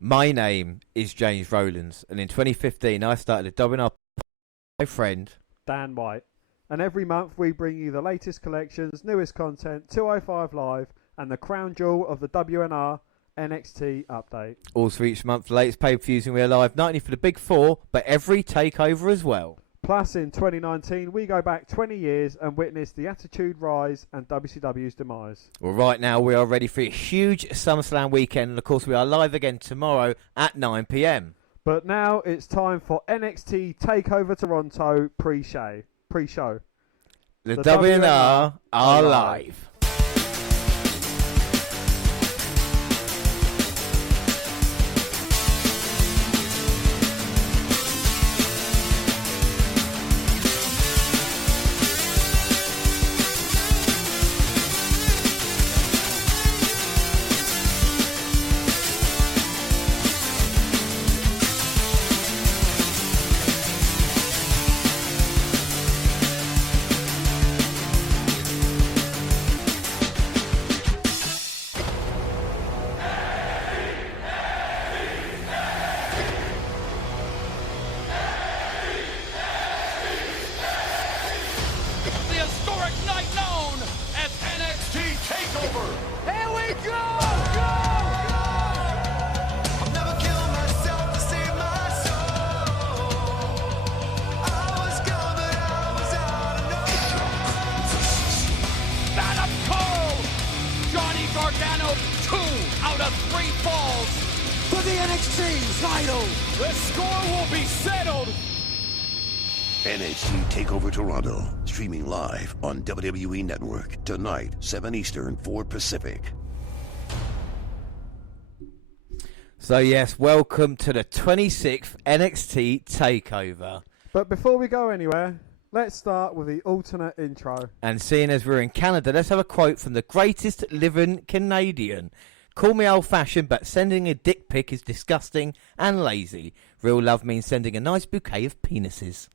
My name is James Rowlands, and in 2015 I started a WNR with my friend Dan White. And every month we bring you the latest collections, newest content, 205 Live, and the crown jewel of the WNR NXT update. Also each month, the latest pay-per-views, and we're live not only for the Big Four, but every takeover as well. Plus, in 2019, we go back 20 years and witness the Attitude Rise and WCW's demise. Well, right now we are ready for a huge SummerSlam weekend, and of course we are live again tomorrow at 9 p.m. But now it's time for NXT Takeover Toronto pre-show. The WNR are live. NXT Takeover Toronto, streaming live on WWE Network, tonight, 7 Eastern, 4 Pacific. So yes, welcome to the 26th NXT Takeover. But before we go anywhere, let's start with the alternate intro. And seeing as we're in Canada, let's have a quote from the greatest living Canadian. Call me old-fashioned, but sending a dick pic is disgusting and lazy. Real love means sending a nice bouquet of penises.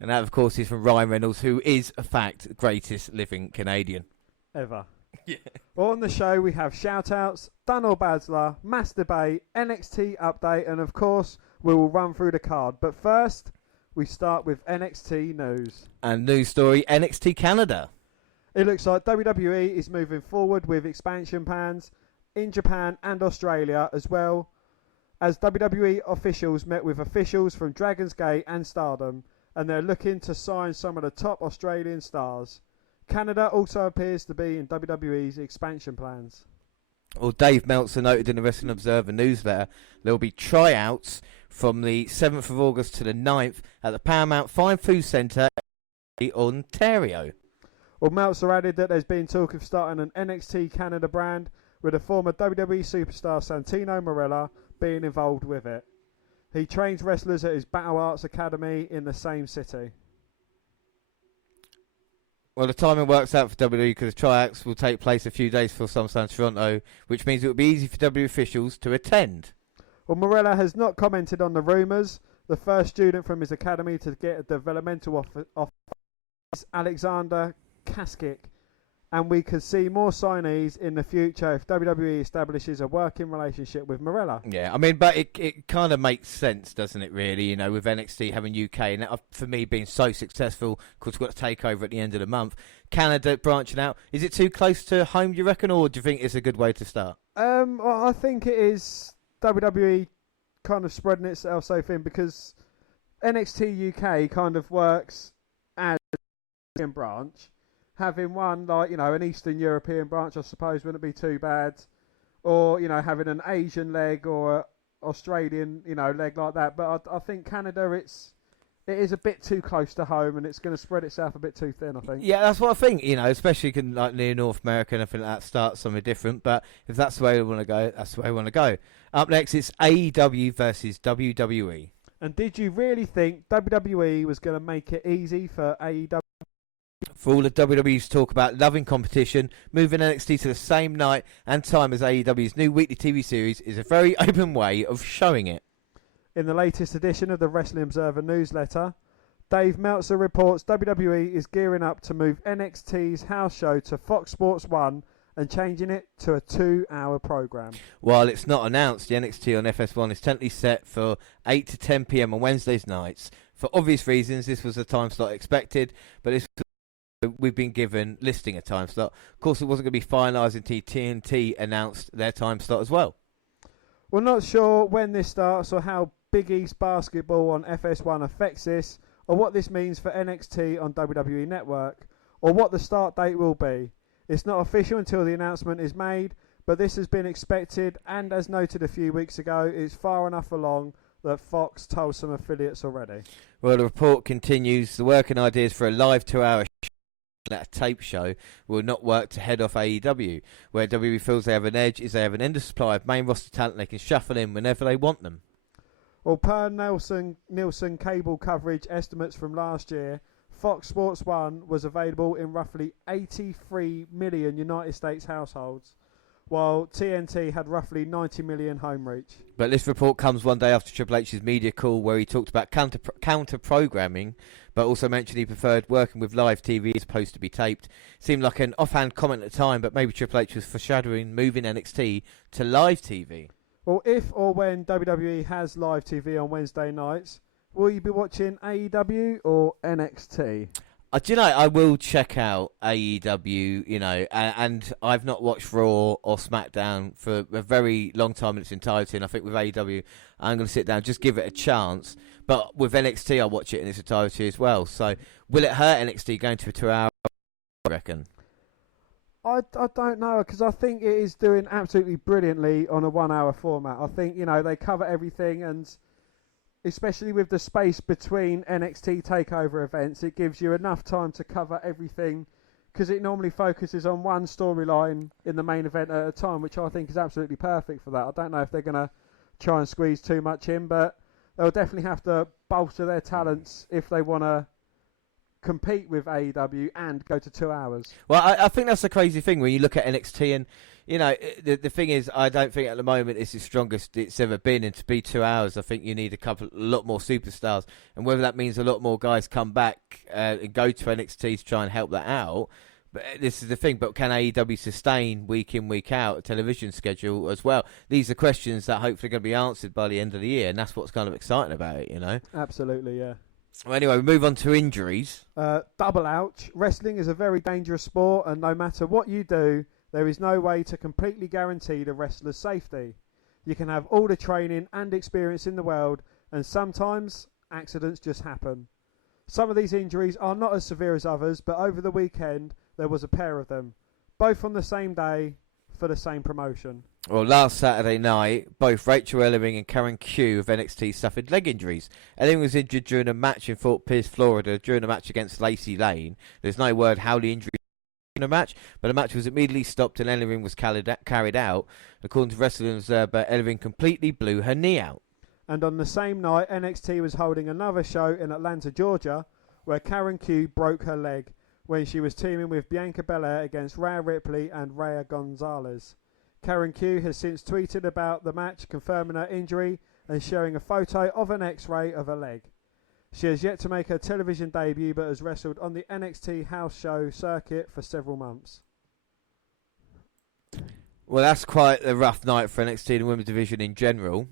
And that, of course, is from Ryan Reynolds, who is, a fact, the greatest living Canadian. Ever. Yeah. On the show, we have shout-outs, Dunne Baszler, Mass Debate, NXT Update, and, of course, we will run through the card. But first, we start with NXT News. And news story, NXT Canada. It looks like WWE is moving forward with expansion plans in Japan and Australia, as well as WWE officials met with officials from Dragon's Gate and Stardom, and they're looking to sign some of the top Australian stars. Canada also appears to be in WWE's expansion plans. Well, Dave Meltzer noted in the Wrestling Observer newsletter there will be tryouts from the 7th of August to the 9th at the Paramount Fine Food Centre in Ontario. Well, Meltzer added that there's been talk of starting an NXT Canada brand with a former WWE superstar Santino Marella being involved with it. He trains wrestlers at his Battle Arts Academy in the same city. Well, the timing works out for WWE because the tryouts will take place a few days before SummerSlam Toronto, which means it will be easy for WWE officials to attend. Well, Marella has not commented on the rumours. The first student from his academy to get a developmental offer is Alexander Kaskic, and we could see more signees in the future if WWE establishes a working relationship with Marella. Yeah, I mean, but it kind of makes sense, doesn't it, really, you know, with NXT having UK, and that, for me, being so successful, because we've got to take over at the end of the month. Canada branching out, is it too close to home, do you reckon, or do you think it's a good way to start? Well, I think it is WWE kind of spreading itself so thin, because NXT UK kind of works as a branch. Having one, like, you know, an Eastern European branch, I suppose, wouldn't be too bad. Or, you know, having an Asian leg or an Australian, you know, leg like that. But I think Canada, it is a bit too close to home, and it's going to spread itself a bit too thin, I think. Yeah, that's what I think, you know, especially like near North America and everything like that, start something different. But if that's the way we want to go, that's the way we want to go. Up next, it's AEW versus WWE. And did you really think WWE was going to make it easy for AEW? For all of WWE's talk about loving competition, moving NXT to the same night and time as AEW's new weekly TV series is a very open way of showing it. In the latest edition of the Wrestling Observer newsletter, Dave Meltzer reports WWE is gearing up to move NXT's house show to Fox Sports 1 and changing it to a 2-hour program. While it's not announced, the NXT on FS1 is tentatively set for 8 to 10 p.m. on Wednesdays nights. For obvious reasons, this was a time slot expected, but we've been given listing a time slot. Of course, it wasn't going to be finalised until TNT announced their time slot as well. We're not sure when this starts or how Big East basketball on FS1 affects this, or what this means for NXT on WWE Network, or what the start date will be. It's not official until the announcement is made, but this has been expected, and as noted a few weeks ago, it's far enough along that Fox told some affiliates already. Well, the report continues. The working ideas for a live 2-hour a tape show will not work to head off AEW. Where WWE feels they have an edge is they have an endless supply of main roster talent they can shuffle in whenever they want them. Well, per Nielsen cable coverage estimates from last year, Fox Sports 1 was available in roughly 83 million United States households, while TNT had roughly 90 million home reach. But this report comes one day after Triple H's media call where he talked about counter-programming, but also mentioned he preferred working with live TV as opposed to be taped. Seemed like an offhand comment at the time, but maybe Triple H was foreshadowing moving NXT to live TV. Well, if or when WWE has live TV on Wednesday nights, will you be watching AEW or NXT? Do you know, I will check out AEW, and I've not watched Raw or SmackDown for a very long time in its entirety, and I think with AEW, I'm going to sit down, just give it a chance. But with NXT, I'll watch it in its entirety as well. So, will it hurt NXT going to a 2-hour, I reckon? I don't know, because I think it is doing absolutely brilliantly on a 1-hour format. I think, they cover everything, and especially with the space between NXT Takeover events, it gives you enough time to cover everything, because it normally focuses on one storyline in the main event at a time, which I think is absolutely perfect for that. I don't know if they're going to try and squeeze too much in, but they'll definitely have to bolster their talents if they want to compete with AEW and go to 2 hours. Well, I think that's the crazy thing when you look at NXT, and the thing is, I don't think at the moment it's the strongest it's ever been, and to be 2 hours, I think you need a lot more superstars, and whether that means a lot more guys come back and go to NXT to try and help that out. But this is the thing, but can AEW sustain week in, week out a television schedule as well? These are questions that hopefully are going to be answered by the end of the year, and that's what's kind of exciting about it, Absolutely, yeah. Well, anyway, we move on to injuries. Double ouch. Wrestling is a very dangerous sport, and no matter what you do, there is no way to completely guarantee the wrestler's safety. You can have all the training and experience in the world, and sometimes accidents just happen. Some of these injuries are not as severe as others, but over the weekend there was a pair of them, both on the same day for the same promotion. Well, last Saturday night, both Rachel Ellering and Karen Q of NXT suffered leg injuries. Ellering was injured during a match in Fort Pierce, Florida, during a match against Lacey Lane. There's no word how the injury was in the match, but the match was immediately stopped and Ellering was carried out. According to Wrestling Observer, Ellering completely blew her knee out. And on the same night, NXT was holding another show in Atlanta, Georgia, where Karen Q broke her leg when she was teaming with Bianca Belair against Rhea Ripley and Rhea Gonzalez. Karen Q has since tweeted about the match, confirming her injury and showing a photo of an X-ray of her leg. She has yet to make her television debut, but has wrestled on the NXT house show circuit for several months. Well, that's quite a rough night for NXT and the women's division in general.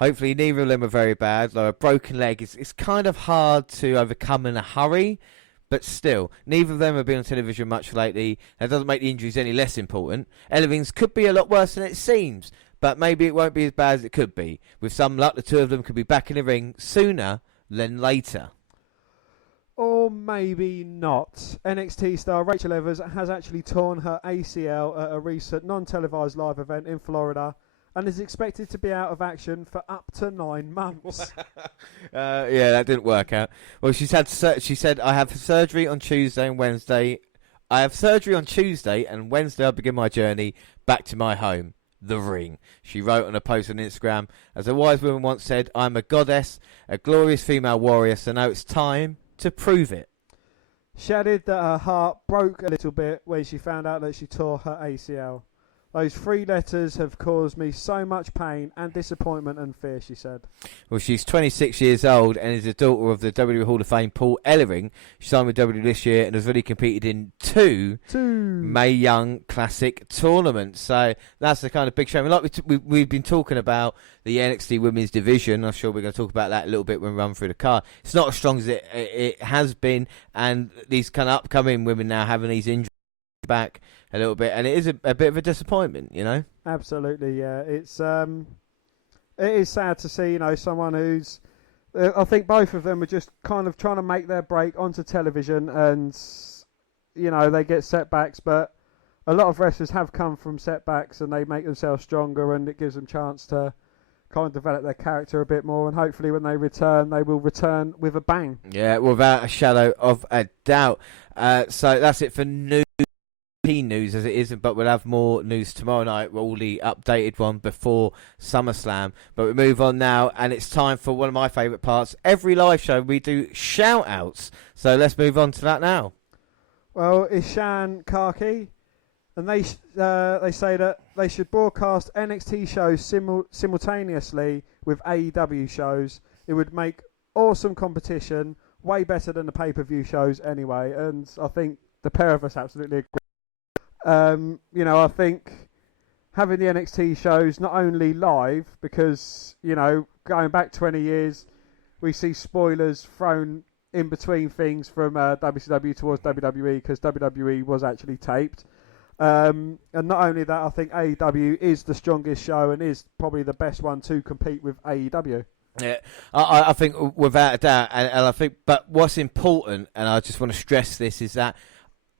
Hopefully neither of them are very bad. Though a broken leg is kind of hard to overcome in a hurry. But still, neither of them have been on television much lately. That doesn't make the injuries any less important. Ellering's could be a lot worse than it seems, but maybe it won't be as bad as it could be. With some luck, the two of them could be back in the ring sooner than later. Or maybe not. NXT star Rachel Evans has actually torn her ACL at a recent non-televised live event in Florida, and is expected to be out of action for up to 9 months. Yeah, that didn't work out. Well, she said, I have surgery on Tuesday and Wednesday. I have surgery on Tuesday, and Wednesday I'll begin my journey back to my home, the ring. She wrote on a post on Instagram, as a wise woman once said, I'm a goddess, a glorious female warrior, so now it's time to prove it. She added that her heart broke a little bit when she found out that she tore her ACL. Those 3 letters have caused me so much pain and disappointment and fear, she said. Well, she's 26 years old and is the daughter of the WWE Hall of Fame Paul Ellering. She signed with WWE this year and has already competed in two Mae Young Classic tournaments. So that's the kind of big shame. Like we've been talking about the NXT Women's Division. I'm sure we're going to talk about that a little bit when we run through the card. It's not as strong as it has been, and these kind of upcoming women now having these injuries back a little bit, and it is a bit of a disappointment, you know. Absolutely, yeah. It is sad to see, you know, someone who's. I think both of them are just kind of trying to make their break onto television, and you know they get setbacks. But a lot of wrestlers have come from setbacks, and they make themselves stronger, and it gives them a chance to kind of develop their character a bit more. And hopefully, when they will return with a bang. Yeah, without a shadow of a doubt. So that's it for news as it isn't, but we'll have more news tomorrow night. All the updated one before SummerSlam. But we move on now, and it's time for one of my favourite parts. Every live show we do shout outs. So let's move on to that now. Well, Ishan Karki, and they say that they should broadcast NXT shows simultaneously with AEW shows. It would make awesome competition, way better than the pay-per-view shows anyway. And I think the pair of us absolutely agree. You know, I think having the NXT shows not only live, because, you know, going back 20 years, we see spoilers thrown in between things from WCW towards WWE, because WWE was actually taped. And not only that, I think AEW is the strongest show and is probably the best one to compete with AEW. Yeah, I think without a doubt, and I think, but what's important, and I just want to stress this, is that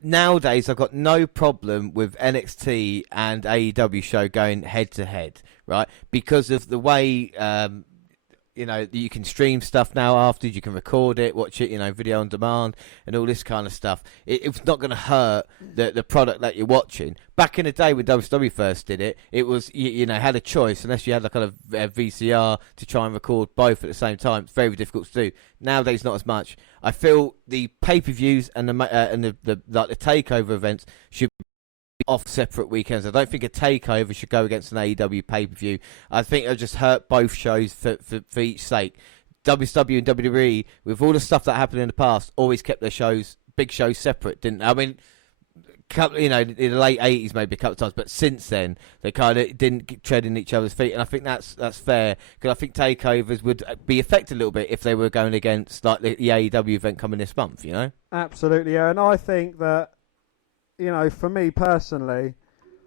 nowadays I've got no problem with NXT and AEW show going head to head, right? Because of the way, you know, you can stream stuff now after, you can record it, watch it, you know, video on demand and all this kind of stuff. It's not going to hurt the product that you're watching. Back in the day when WWE first did it, it was, you know, had a choice, unless you had like kind of VCR to try and record both at the same time. It's very difficult to do. Nowadays, not as much. I feel the pay-per-views and the takeover events should be off separate weekends. I don't think a takeover should go against an AEW pay-per-view. I think it'll just hurt both shows for each sake. WWE and WWE, with all the stuff that happened in the past, always kept their shows, big shows, separate, didn't they? I mean, you know, in the late 80s maybe a couple of times, but since then they kind of didn't tread in each other's feet, and I think that's fair, because I think takeovers would be affected a little bit if they were going against like the AEW event coming this month, you know. Absolutely, yeah. And I think that, you know, for me personally,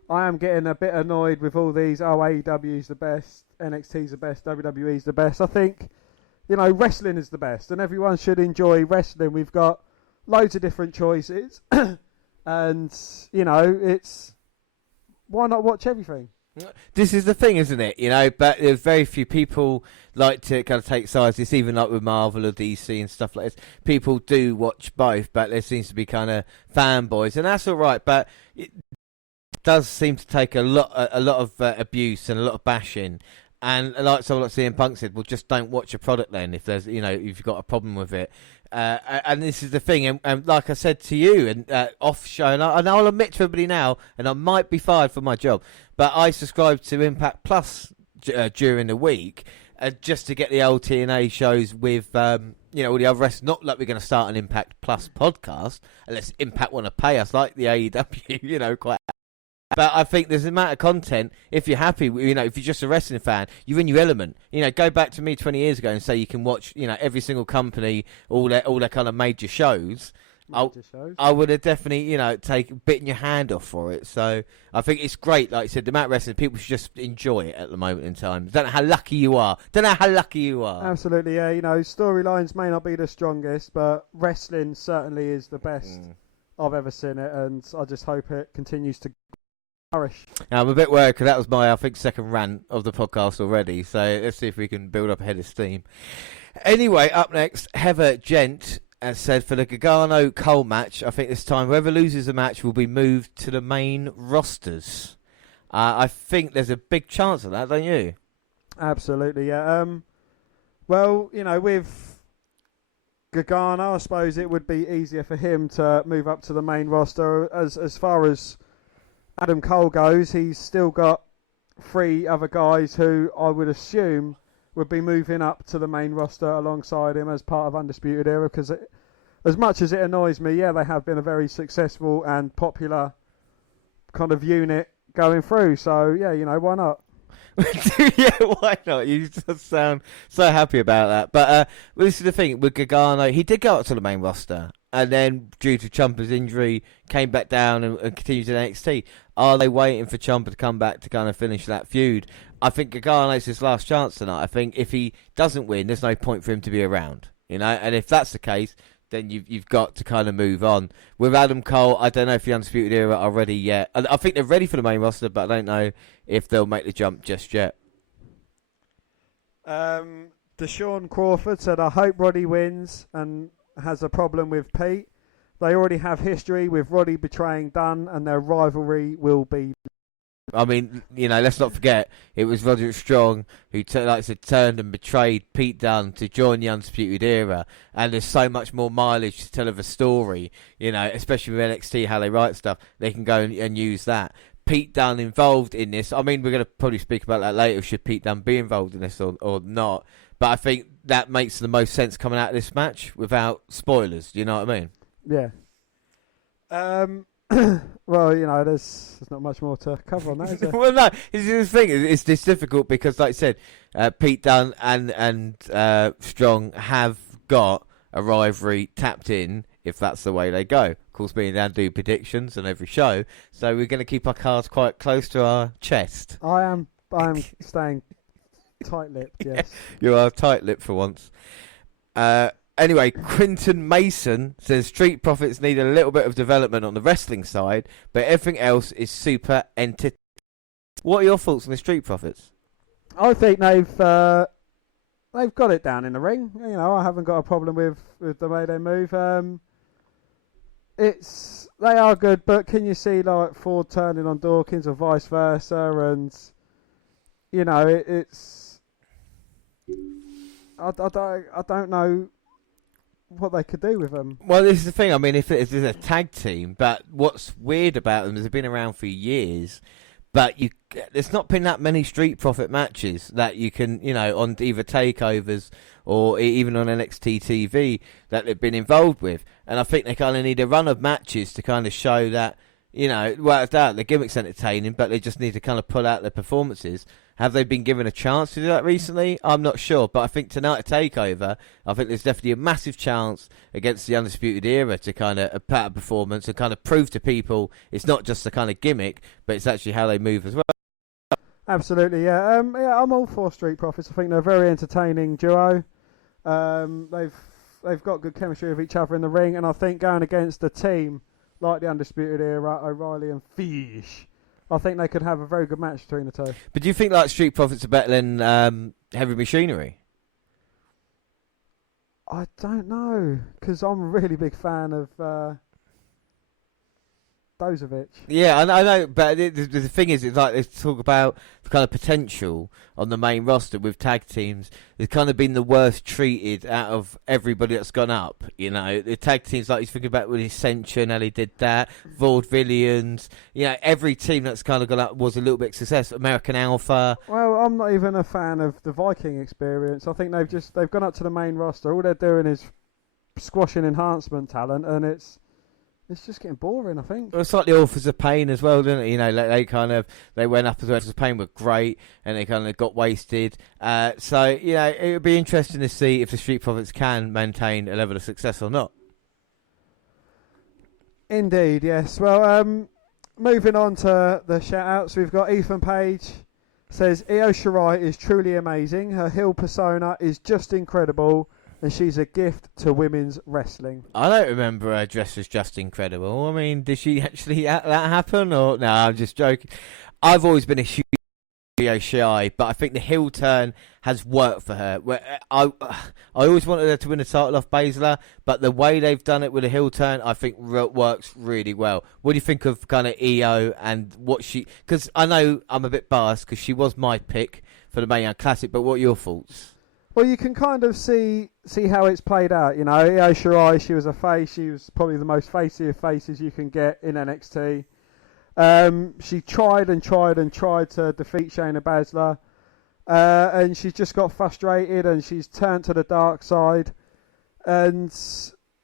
I am getting a bit annoyed with all these, AEW's the best, NXT's the best, WWE's the best. I think, you know, wrestling is the best, and everyone should enjoy wrestling. We've got loads of different choices. And, you know, it's, why not watch everything? This is the thing, isn't it? You know, but there's very few people like to kind of take sides. It's even like with Marvel or DC and stuff like this. People do watch both, but there seems to be kind of fanboys, and that's all right. But it does seem to take a lot of abuse and a lot of bashing. And like someone like CM Punk said, well, just don't watch a product then if there's, you know, if you've got a problem with it. And this is the thing, and like I said to you, and off show, and I'll admit to everybody now, and I might be fired from my job, but I subscribe to Impact Plus during the week, just to get the old TNA shows with, you know, all the other rest. Not like we're going to start an Impact Plus podcast, unless Impact want to pay us, like the AEW, you know, quite. But I think there's an amount of content, if you're happy, you know, if you're just a wrestling fan, you're in your element. You know, go back to me 20 years ago and say you can watch, you know, every single company, all their kind of major shows. I would have definitely, you know, bitten your hand off for it. So I think it's great, like you said, the amount of wrestling, people should just enjoy it at the moment in time. Don't know how lucky you are. Absolutely, yeah. You know, storylines may not be the strongest, but wrestling certainly is the best I've ever seen it, and I just hope it continues to flourish. Now, I'm a bit worried because that was my, I think, second rant of the podcast already. So let's see if we can build up a head of steam. Anyway, up next, Heather Gent has said for the Gargano-Cole match, I think this time whoever loses the match will be moved to the main rosters. I think there's a big chance of that, don't you? Absolutely, yeah. Well, you know, with Gargano, I suppose it would be easier for him to move up to the main roster. As far as Adam Cole goes, he's still got 3 other guys who I would assume would be moving up to the main roster alongside him as part of Undisputed Era, because as much as it annoys me, yeah, they have been a very successful and popular kind of unit going through. So, yeah, why not? Yeah, why not? You just sound so happy about that. But this is the thing with Gargano. He did go up to the main roster, and then due to Ciampa's injury, came back down and continued in NXT. Are they waiting for Ciampa to come back to kind of finish that feud? I think Gargano's his last chance tonight. I think if he doesn't win, there's no point for him to be around. And if that's the case, then you've got to kind of move on. With Adam Cole, I don't know if the Undisputed Era are ready yet. I think they're ready for the main roster, but I don't know if they'll make the jump just yet. Deshaun Crawford said, I hope Roddy wins and has a problem with Pete. They already have history with Roddy betraying Dunne, and their rivalry will be... I mean, let's not forget, it was Roderick Strong who turned and betrayed Pete Dunne to join the Undisputed Era, and there's so much more mileage to tell of a story, especially with NXT, how they write stuff, they can go and use that. Pete Dunne involved in this, I mean, we're going to probably speak about that later, should Pete Dunne be involved in this or not, but I think that makes the most sense coming out of this match without spoilers, do you know what I mean? Yeah. Well, there's not much more to cover on that, is there? Well, no, it's the thing. It's difficult because, like I said, Pete Dunne and Strong have got a rivalry tapped in if that's the way they go. Of course, being down to do predictions on every show, so we're going to keep our cards quite close to our chest. I am staying tight-lipped, yes. You are tight-lipped for once. Anyway, Quinton Mason says Street Profits need a little bit of development on the wrestling side, but everything else is super entertaining. What are your thoughts on the Street Profits? I think they've got it down in the ring. I haven't got a problem with the way they move. They are good, but can you see like Ford turning on Dawkins or vice versa? And I don't know what they could do with them. Well, this is the thing. I mean, if it's a tag team, but what's weird about them is they've been around for years, but there's not been that many Street Profit matches that you can, on either takeovers or even on NXT TV that they've been involved with. And I think they kind of need a run of matches to kind of show that, the gimmick's entertaining, but they just need to kind of pull out their performances. Have they been given a chance to do that recently? I'm not sure, but I think tonight at TakeOver, I think there's definitely a massive chance against the Undisputed Era to kind of put a performance and kind of prove to people it's not just a kind of gimmick, but it's actually how they move as well. Absolutely, yeah. I'm all for Street Profits. I think they're a very entertaining duo. They've got good chemistry with each other in the ring, and I think going against a team like the Undisputed Era, O'Reilly and Fish, I think they could have a very good match between the two. But do you think like Street Profits are better than Heavy Machinery? I don't know, because I'm a really big fan of Dozovich. Yeah, I know, but the thing is, it's like they talk about the kind of potential on the main roster with tag teams. They've kind of been the worst treated out of everybody that's gone up. The tag teams, like you think about with Ascension, how they did that, Vaudevillains. Every team that's kind of gone up was a little bit successful. American Alpha. Well, I'm not even a fan of the Viking experience. I think they've gone up to the main roster. All they're doing is squashing enhancement talent, and it's just getting boring, I think. Well, it's like the Authors of Pain as well, didn't it? They went up as well. Authors of Pain were great, and they kind of got wasted. So, it would be interesting to see if the Street Profits can maintain a level of success or not. Indeed, yes. Well, moving on to the shout-outs, we've got Ethan Page says, Io Shirai is truly amazing. Her heel persona is just incredible, and she's a gift to women's wrestling. I don't remember her dress was just incredible. I mean, did she actually that happen? Or no, I'm just joking. I've always been a huge Io Shirai, but I think the heel turn has worked for her. I always wanted her to win the title off Baszler, but the way they've done it with a heel turn, I think works really well. What do you think of kind of Io and what she... Because I know I'm a bit biased because she was my pick for the Mae Classic, but what are your thoughts? Well, you can kind of see how it's played out. Io Shirai, she was a face. She was probably the most facey of faces you can get in NXT. She tried and tried and tried to defeat Shayna Baszler, and she's just got frustrated and she's turned to the dark side. And,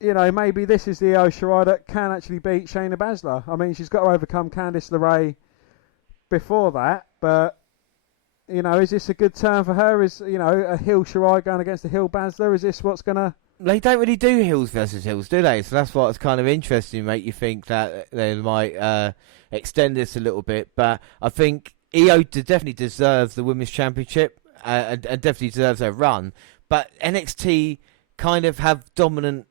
maybe this is the Io Shirai that can actually beat Shayna Baszler. I mean, she's got to overcome Candice LeRae before that, but, is this a good turn for her? Is, a heel Shirai going against a heel Baszler? Is this what's going to... They don't really do heels versus heels, do they? So that's what's kind of interesting, make you think that they might extend this a little bit. But I think Io definitely deserves the Women's Championship and definitely deserves a run. But NXT kind of have dominant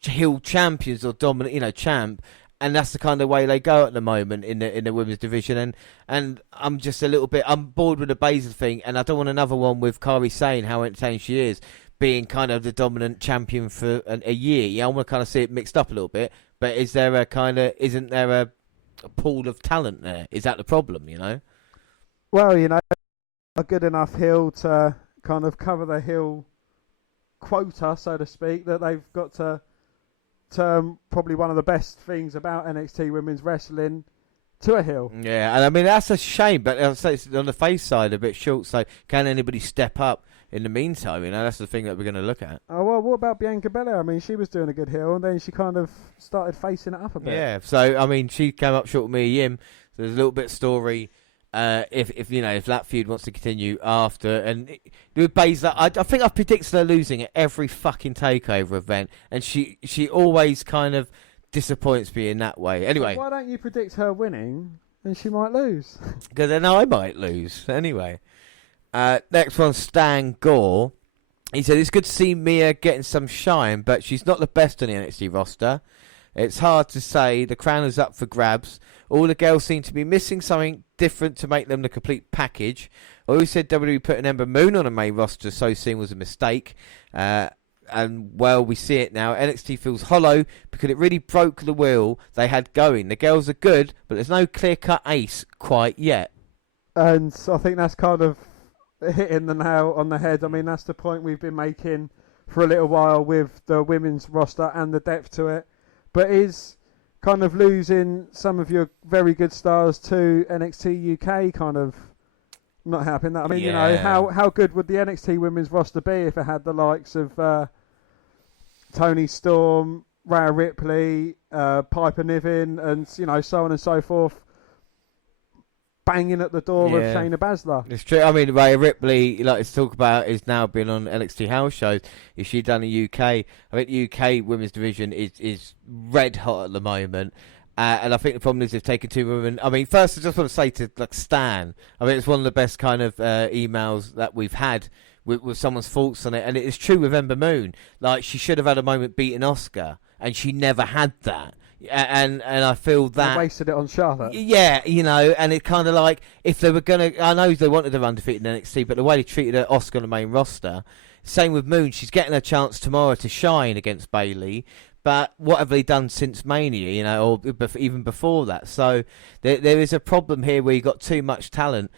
heel champions or dominant, champ, and that's the kind of way they go at the moment in the women's division. And I'm just I'm bored with the Baszler thing, and I don't want another one with Kairi saying how entertaining she is, being kind of the dominant champion for a year. Yeah, I want to kind of see it mixed up a little bit. But isn't there a pool of talent there? Is that the problem? Well, a good enough heel to kind of cover the heel quota, so to speak, that they've got to turn probably one of the best things about NXT women's wrestling to a heel. Yeah, and I mean that's a shame, but I'll say it's on the face side a bit short. So can anybody step up in the meantime? That's the thing that we're going to look at. Oh well, what about Bianca Belair? I mean, she was doing a good heel, and then she kind of started facing it up a bit. Yeah, so I mean, she came up short with Mia Yim. So there's a little bit of story. If that feud wants to continue after, and with Baszler, I think I've predicted her losing at every fucking takeover event, and she always kind of disappoints me in that way. Anyway, so why don't you predict her winning, and she might lose? Because then I might lose. Anyway, next one, Stan Gore. He said it's good to see Mia getting some shine, but she's not the best on the NXT roster. It's hard to say. The crown is up for grabs. All the girls seem to be missing something different to make them the complete package. I always said WWE putting Ember Moon on a main roster so soon was a mistake. And, well, we see it now. NXT feels hollow because it really broke the wheel they had going. The girls are good, but there's no clear-cut ace quite yet. And I think that's kind of hitting the nail on the head. I mean, that's the point we've been making for a little while with the women's roster and the depth to it. But is kind of losing some of your very good stars to NXT UK kind of not helping that? I mean, how good would the NXT women's roster be if it had the likes of Toni Storm, Rhea Ripley, Piper Niven, and so on and so forth, banging at the door of Shayna Baszler? It's true. I mean, Rhea Ripley, let's talk about, is now been on NXT house shows. Is she done in UK? I think the UK women's division is red hot at the moment. And I think the problem is they've taken two women. I mean, first I just want to say to Stan, I mean, it's one of the best kind of emails that we've had with someone's thoughts on it. And it is true with Ember Moon. Like, she should have had a moment beating Asuka, and she never had that. And I feel that... They wasted it on Charlotte. Yeah, and it kind of like, if they were going to... I know they wanted her undefeated in NXT, but the way they treated her, Asuka on the main roster, same with Moon, she's getting a chance tomorrow to shine against Bayley, but what have they done since Mania, or even before that? So there is a problem here where you've got too much talent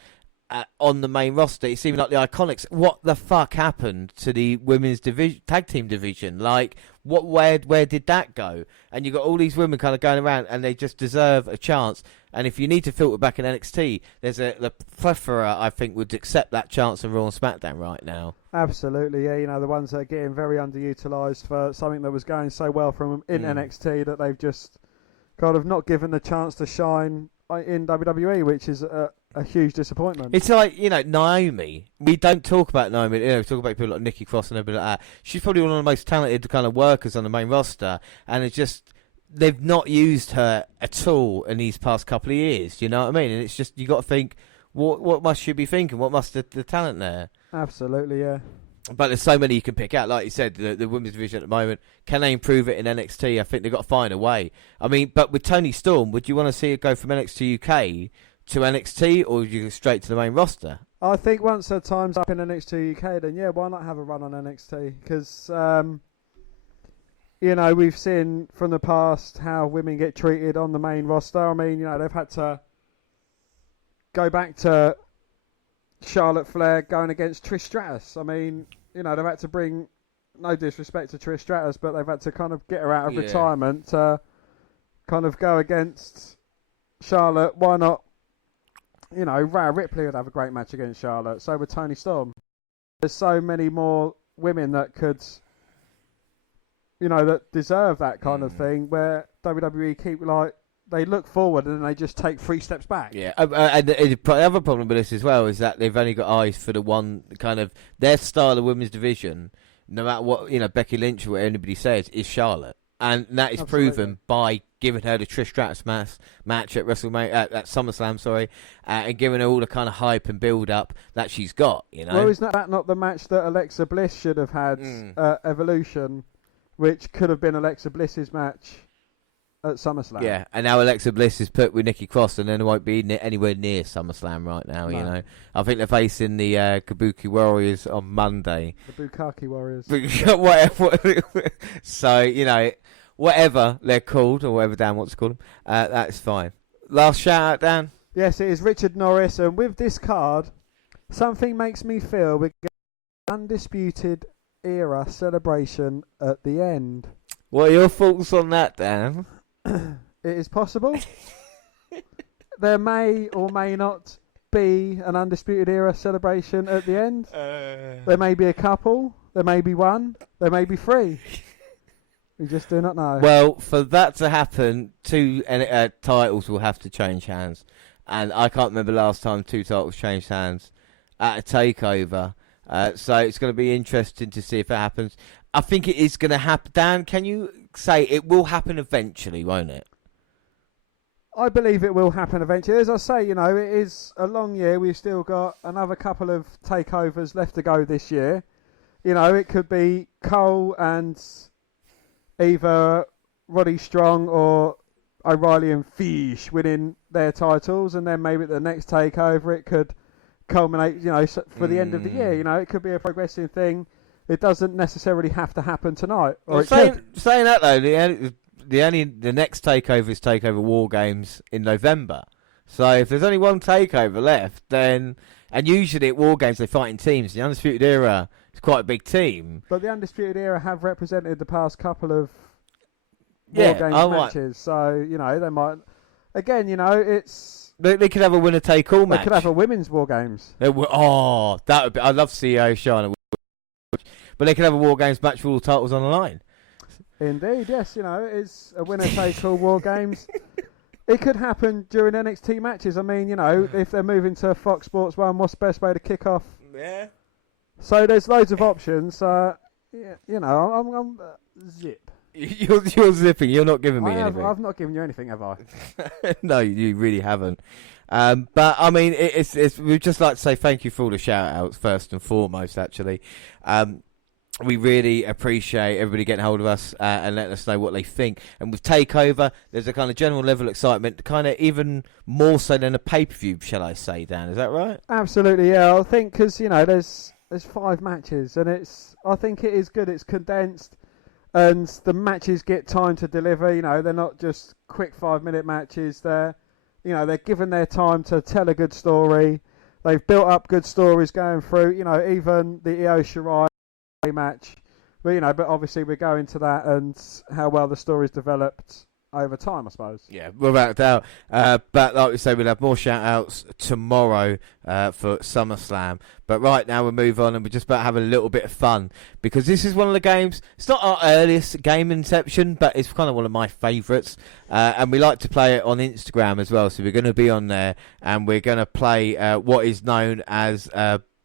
on the main roster. It's even like the Iconics. What the fuck happened to the women's tag team division? Like, where did that go? And you've got all these women kind of going around, and they just deserve a chance. And if you need to filter back in NXT, there's the plethora, I think, would accept that chance in Raw and SmackDown right now. Absolutely, yeah. The ones that are getting very underutilised for something that was going so well from them in NXT that they've just kind of not given the chance to shine in WWE, which is a huge disappointment. It's like, Naomi. We don't talk about Naomi. We talk about people like Nikki Cross and everybody like that. She's probably one of the most talented kind of workers on the main roster, and it's just they've not used her at all in these past couple of years. You know what I mean? And it's just you got to think, what must you be thinking? What must the talent there? Absolutely, yeah. But there's so many you can pick out. Like you said, the women's division at the moment, can they improve it in NXT? I think they've got to find a way. I mean, but with Toni Storm, would you want to see her go from NXT UK to NXT, or would you go straight to the main roster? I think once her time's up in NXT UK, then why not have a run on NXT? Because, we've seen from the past how women get treated on the main roster. I mean, they've had to go back to Charlotte Flair going against Trish Stratus. I mean, they've had to bring, no disrespect to Trish Stratus, but they've had to kind of get her out of retirement to kind of go against Charlotte, why not? You know, Rhea Ripley would have a great match against Charlotte. So would Toni Storm. There's so many more women that could, you know, that deserve that kind of thing. Where WWE keep they look forward and then they just take 3 steps back. Yeah, and the other problem with this as well is that they've only got eyes for the one kind of their style of women's division. No matter what Becky Lynch or what anybody says, is Charlotte. And that is proven by giving her the Trish Stratus match at WrestleMania, at SummerSlam, and giving her all the kind of hype and build-up that she's got, you know? Well, isn't that not the match that Alexa Bliss should have had Evolution, which could have been Alexa Bliss's match at SummerSlam? Yeah, and now Alexa Bliss is put with Nikki Cross, and then it won't be anywhere near SummerSlam right now, you know? I think they're facing the Kabuki Warriors on Monday. The Bukaki Warriors. Whatever. So, you know, whatever they're called, or whatever Dan wants to call them, that's fine. Last shout-out, Dan? Yes, it is Richard Norris, and with this card, something makes me feel we're getting an Undisputed Era celebration at the end. What are your thoughts on that, Dan? It is possible. There may or may not be an Undisputed Era celebration at the end. There may be a couple. There may be one. There may be 3. We just do not know. Well, for that to happen, 2 titles will have to change hands. And I can't remember last time 2 titles changed hands at a takeover. So it's going to be interesting to see if it happens. I think it is going to happen. Dan, can you say it will happen eventually, won't it? I believe it will happen eventually. As I say, you know, it is a long year. We've still got another couple of takeovers left to go this year. You know, it could be Cole and either Roddy Strong or O'Reilly and Fish winning their titles, and then maybe at the next takeover it could culminate, you know, for the end of the year. You know, it could be a progressive thing. It doesn't necessarily have to happen tonight. Or saying that though, the next takeover is Takeover War Games in November. So if there's only one takeover left, then and usually at War Games they fight in teams. The Undisputed Era is quite a big team. But the Undisputed Era have represented the past couple of War Games matches, so you know they might. Again, you know, it's they could have a winner take all match. They could have a women's War Games. That would be. I'd love to see Shana. But they could have a War Games match with all the titles on the line. Indeed, yes. You know, it is a winner-take-all War Games. It could happen during NXT matches. I mean, you know, if they're moving to Fox Sports 1, what's the best way to kick off? Yeah. So there's loads of options. Yeah, you know, I'm zip. You're zipping. You're not giving me anything. I've not given you anything, have I? No, you really haven't. But I mean, we'd just like to say thank you for all the shout-outs first and foremost. Actually, we really appreciate everybody getting hold of us and letting us know what they think. And with Takeover, there's a kind of general level of excitement, kind of even more so than a pay-per-view, shall I say, Dan? Is that right? Absolutely, yeah. I think because, you know, there's 5 matches, and I think it is good. It's condensed, and the matches get time to deliver. You know, they're not just quick 5-minute matches. They're given their time to tell a good story. They've built up good stories going through. You know, even the Io Shirai match, but obviously we're going to that and how well the story's developed over time, I suppose. Yeah, without a doubt. But like we say, we'll have more shout-outs tomorrow for SummerSlam. But right now we'll move on and we're just about to have a little bit of fun because this is one of the games, it's not our earliest game inception, but it's kind of one of my favourites. And we like to play it on Instagram as well. So we're going to be on there and we're going to play what is known as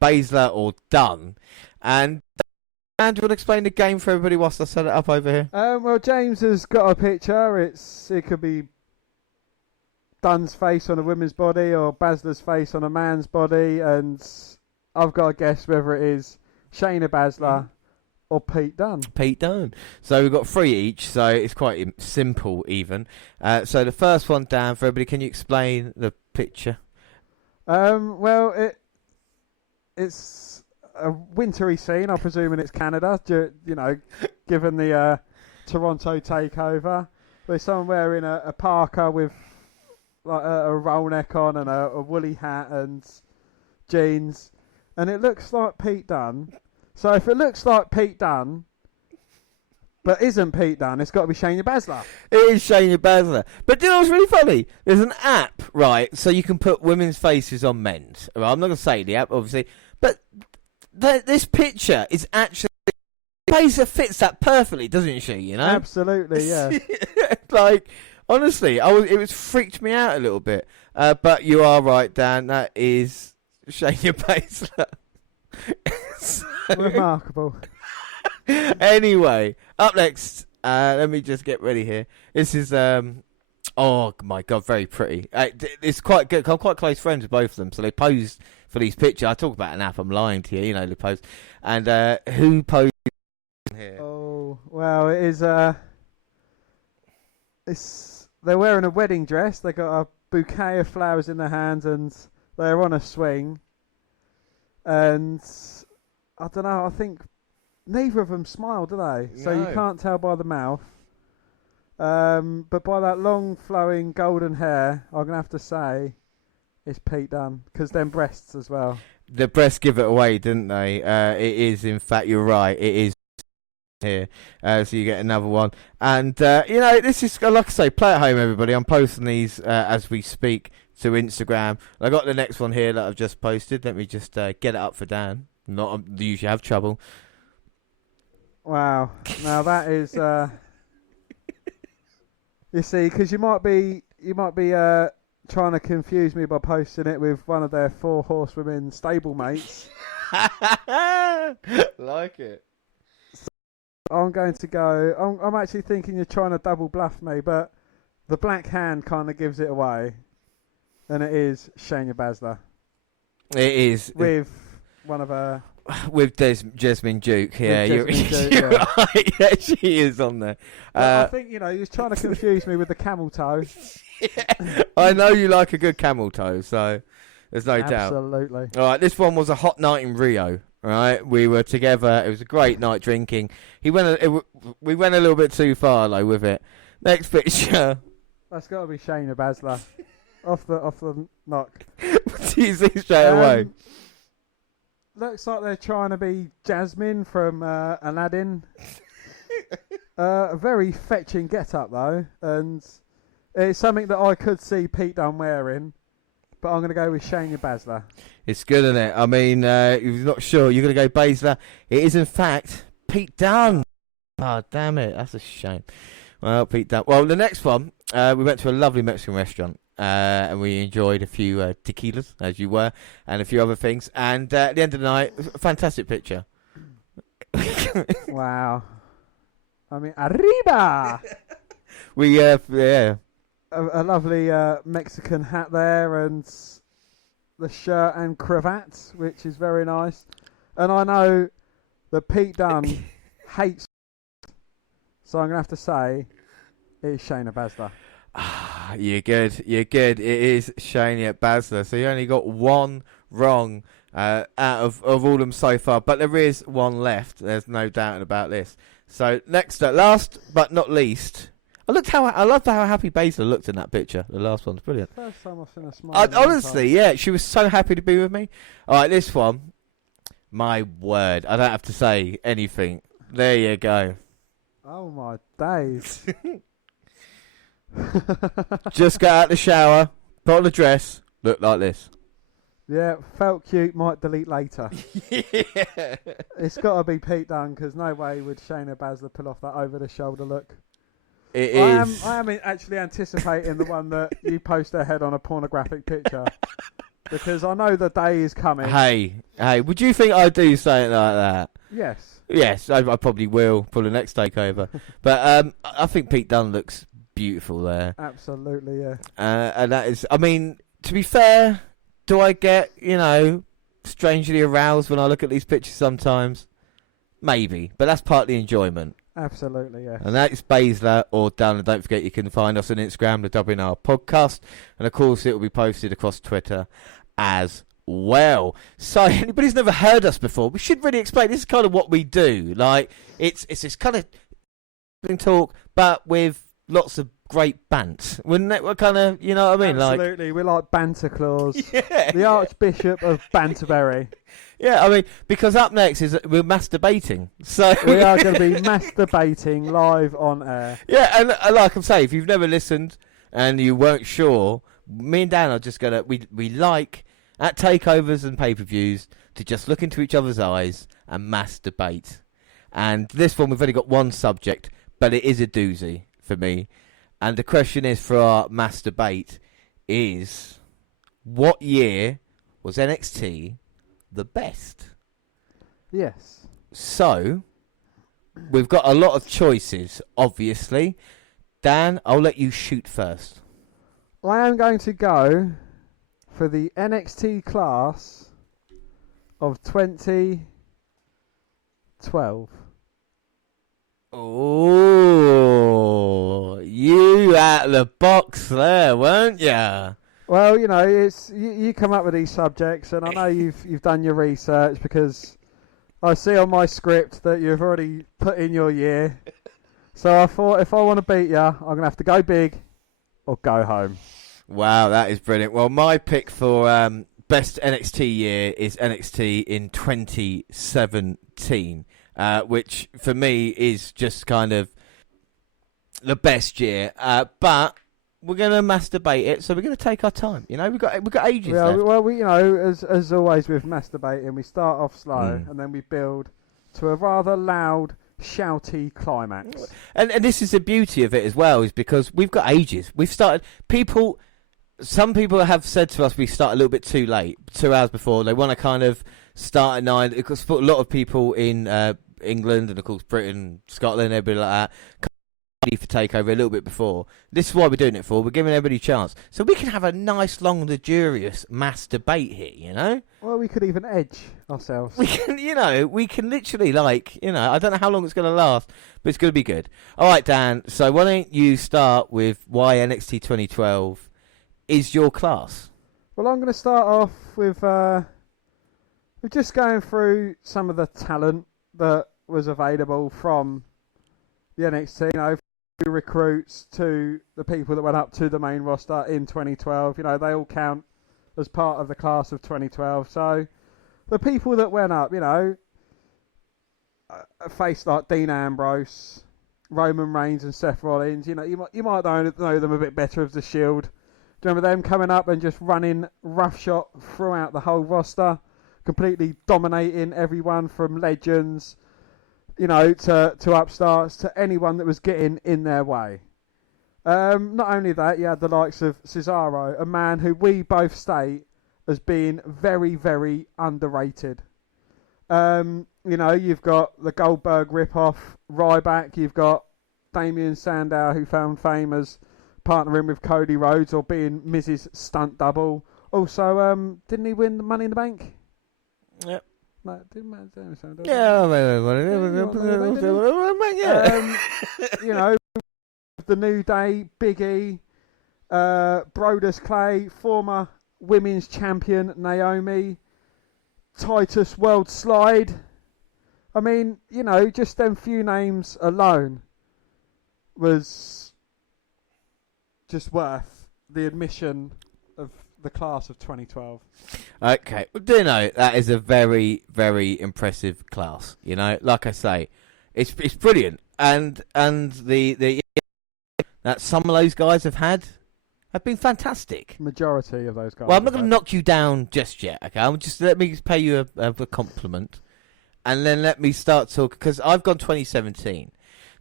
Baszler or Dunne. And Andrew will explain the game for everybody whilst I set it up over here. Well, James has got a picture. It could be Dunne's face on a woman's body or Baszler's face on a man's body, and I've got to guess whether it is Shayna Baszler or Pete Dunne. Pete Dunne. So we've got 3 each, so it's quite simple even. So the first one, Dan, for everybody, can you explain the picture? Well, it's a wintry scene. I'm presuming it's Canada, you know, given the Toronto takeover. There's someone wearing a parka with like a roll neck on and a woolly hat and jeans, and it looks like Pete Dunne. So if it looks like Pete Dunne, But isn't Pete Dunne? It's got to be Shayna Baszler. It is Shayna Baszler. But do you know what's really funny? There's an app, right, so you can put women's faces on men's. Well, I'm not going to say the app, obviously. But this picture is actually... Baszler fits that perfectly, doesn't she, you know? Absolutely, yeah. Like, honestly, it was freaked me out a little bit. But you are right, Dan. That is Shayna Baszler. Remarkable. Anyway, up next, let me just get ready here. This is, oh my God, very pretty. It's quite good. I'm quite close friends with both of them, so they posed for these pictures. I talk about an app, I'm lying to you, you know, they posed. And who posed here? Oh, well, it is, they're wearing a wedding dress. They got a bouquet of flowers in their hands, and they're on a swing. And I don't know, I think neither of them smile, do they? So you can't tell by the mouth. But by that long flowing golden hair, I'm going to have to say it's Pete Dunne, because them breasts as well. The breasts give it away, didn't they? It is, in fact, you're right, it is here. So you get another one. And, you know, this is, like I say, play at home, everybody. I'm posting these as we speak to Instagram. I got the next one here that I've just posted. Let me just get it up for Dan. Not usually have trouble. Wow. Now that is, you see, because you might be trying to confuse me by posting it with one of their 4 horsewomen stablemates. Like it. I'm going to go. I'm actually thinking you're trying to double bluff me, but the black hand kind of gives it away, and it is Shayna Baszler. It is with one of her. With Jasmine Duke, yeah, Duke, you're right. Yeah, she is on there. I think, you know, he was trying to confuse me with the camel toe. Yeah. I know you like a good camel toe, so there's no doubt. Absolutely. All right, this one was a hot night in Rio. Right, we were together. It was a great night drinking. We went a little bit too far though with it. Next picture. That's got to be Shayna Baszler. off the knock. Do you see straight away? Looks like they're trying to be Jasmine from Aladdin. A very fetching get-up, though. And it's something that I could see Pete Dunne wearing. But I'm going to go with Shayna Baszler. It's good, isn't it? I mean, you're not sure. You're going to go Baszler. It is, in fact, Pete Dunne. Oh, damn it. That's a shame. Well, Pete Dunne. Well, the next one, we went to a lovely Mexican restaurant. And we enjoyed a few tequilas, as you were, and a few other things. And at the end of the night, a fantastic picture. Wow. I mean, arriba! We, yeah. A lovely Mexican hat there, and the shirt and cravat, which is very nice. And I know that Pete Dunne hates, so I'm going to have to say it's Shayna Baszler. You're good. It is Shayna Baszler. So you only got one wrong out of all them so far. But there is one left. There's no doubt about this. So next, last but not least, I loved how happy Baszler looked in that picture. The last one's brilliant. First time I've seen a smile. Honestly, yeah, she was so happy to be with me. All right, this one, my word, I don't have to say anything. There you go. Oh my days. Just got out the shower, put on the dress, look like this. Yeah, felt cute, might delete later. Yeah. It's got to be Pete Dunne, because no way would Shayna Baszler pull off that over-the-shoulder look. It is. I am actually anticipating the one that you post her head on a pornographic picture, because I know the day is coming. Hey, would you think I'd do something like that? Yes. Yes, I probably will for the next takeover. But I think Pete Dunne looks beautiful there. Absolutely, yeah. And that is, I mean, to be fair, do I get, strangely aroused when I look at these pictures sometimes? Maybe, but that's part of the enjoyment. Absolutely, yeah. And that's Baszler or Dunne. And don't forget, you can find us on Instagram, the WNR podcast. And of course, it will be posted across Twitter as well. So, anybody who's never heard us before, we should really explain. This is kind of what we do. Like, it's this kind of talk, but with lots of great bants, wouldn't it? What kind of, you know what I mean? Absolutely, we're like Banter Claus, Yeah. the Archbishop of Banterbury. Yeah, I mean, because up next is we're masturbating, so We are going to be masturbating live on air. yeah, and like I'm saying, if you've never listened and you weren't sure, me and Dan are just gonna we like at takeovers and pay-per-views to just look into each other's eyes and masturbate. And this one we've only got one subject, but it is a doozy for me. And the question is for our masturbate is, what year was NXT the best? Yes. So, we've got a lot of choices, obviously. Dan, I'll let you shoot first. I am going to go for the NXT class of 2012. Oh, you out the box there, weren't ya? Well, you know, it's you come up with these subjects, and I know you've done your research because I see on my script that you've already put in your year. So I thought if I want to beat you, I'm going to have to go big or go home. Wow, that is brilliant. Well, my pick for best NXT year is NXT in 2017, which for me is just kind of the best year. But we're going to masturbate it, so we're going to take our time. You know, we've got ages left. Well, you know, as always with masturbating, we start off slow and then we build to a rather loud, shouty climax. And this is the beauty of it as well, is because we've got ages. We've started. Some people have said to us we start a little bit too late, 2 hours before. They want to kind of start at 9. Because for a lot of people in England and of course Britain, Scotland, everybody like that, ready for takeover a little bit before. This is why we're doing it for. We're giving everybody a chance, so we can have a nice, long, luxurious mass debate here. You know. Well, we could even edge ourselves. We can, we can literally, I don't know how long it's going to last, but it's going to be good. All right, Dan. So why don't you start with why NXT 2012 is your class? Well, I'm going to start off with just going through some of the talent that was available from the NXT. You know, from recruits to the people that went up to the main roster in 2012. You know, they all count as part of the class of 2012. So the people that went up, you know, a face like Dean Ambrose, Roman Reigns and Seth Rollins, you know, you might know them a bit better as the Shield. Do you remember them coming up and just running roughshod throughout the whole roster, completely dominating everyone from legends, you know, to upstarts, to anyone that was getting in their way. Not only that, you had the likes of Cesaro, a man who we both state as being very, very underrated. You know, you've got the Goldberg rip-off, Ryback, you've got Damien Sandow, who found fame as partnering with Cody Rhodes or being Miz's stunt double. Also, didn't he win the Money in the Bank? Yep. No, didn't Yeah. You know, the New Day, Big E, Brodus Clay, former women's champion Naomi, Titus World Slide. I mean, you know, just them few names alone was just worth the admission of the class of 2012. Okay, well, do you know, that is a very, very impressive class. You know, like I say, it's brilliant, and the that some of those guys have been fantastic. Majority of those guys. Well, I'm not going to knock you down just yet. Okay, I'm just let me pay you a compliment, and then let me start talking, because I've gone 2017.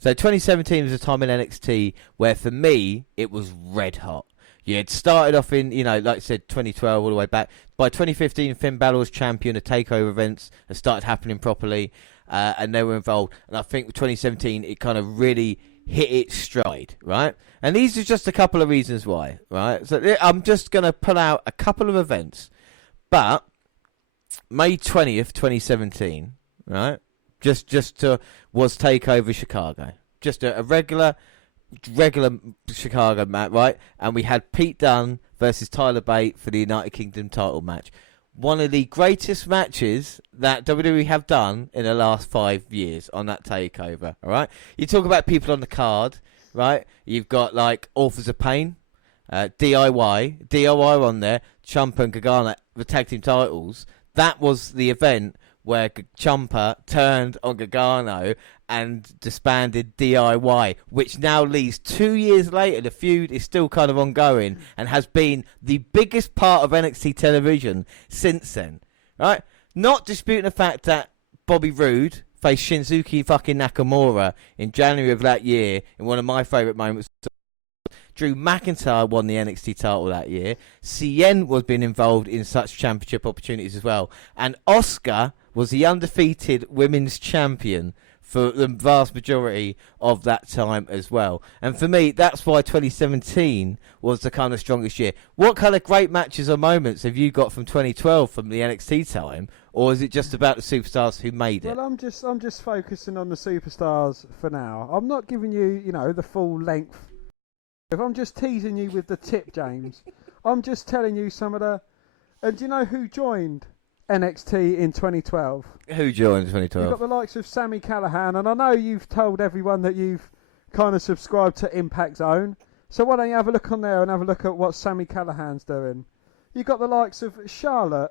So 2017 was a time in NXT where, for me, it was red hot. You had started off in, you know, like I said, 2012 all the way back. By 2015, Finn Balor was champion. The takeover events had started happening properly, and they were involved. And I think with 2017, it kind of really hit its stride, right? And these are just a couple of reasons why, right? So I'm just going to pull out a couple of events. But May 20th, 2017, right? Just was Takeover Chicago. Just a regular Chicago match, right? And we had Pete Dunne versus Tyler Bate for the United Kingdom title match. One of the greatest matches that WWE have done in the last 5 years on that takeover, all right? You talk about people on the card, right? You've got like Authors of Pain, DIY on there, Ciampa and Gargano, the tag team titles. That was the event where Ciampa turned on Gargano and disbanded DIY, which now leads 2 years later. The feud is still kind of ongoing and has been the biggest part of NXT television since then, right? Not disputing the fact that Bobby Roode faced Shinsuke fucking Nakamura in January of that year in one of my favourite moments. Drew McIntyre won the NXT title that year. CN was being involved in such championship opportunities as well. And Asuka was the undefeated women's champion for the vast majority of that time as well. And for me, that's why 2017 was the kind of strongest year. What kind of great matches or moments have you got from 2012 from the NXT time? Or is it just about the superstars who made it? Well, I'm just focusing on the superstars for now. I'm not giving you, the full length. If I'm just teasing you with the tip, James, I'm just telling you some of the... And do you know who joined NXT in 2012? Who joined in 2012? You've got the likes of Sami Callihan, and I know you've told everyone that you've kind of subscribed to Impact Zone. So why don't you have a look on there and have a look at what Sami Callihan's doing? You've got the likes of Charlotte.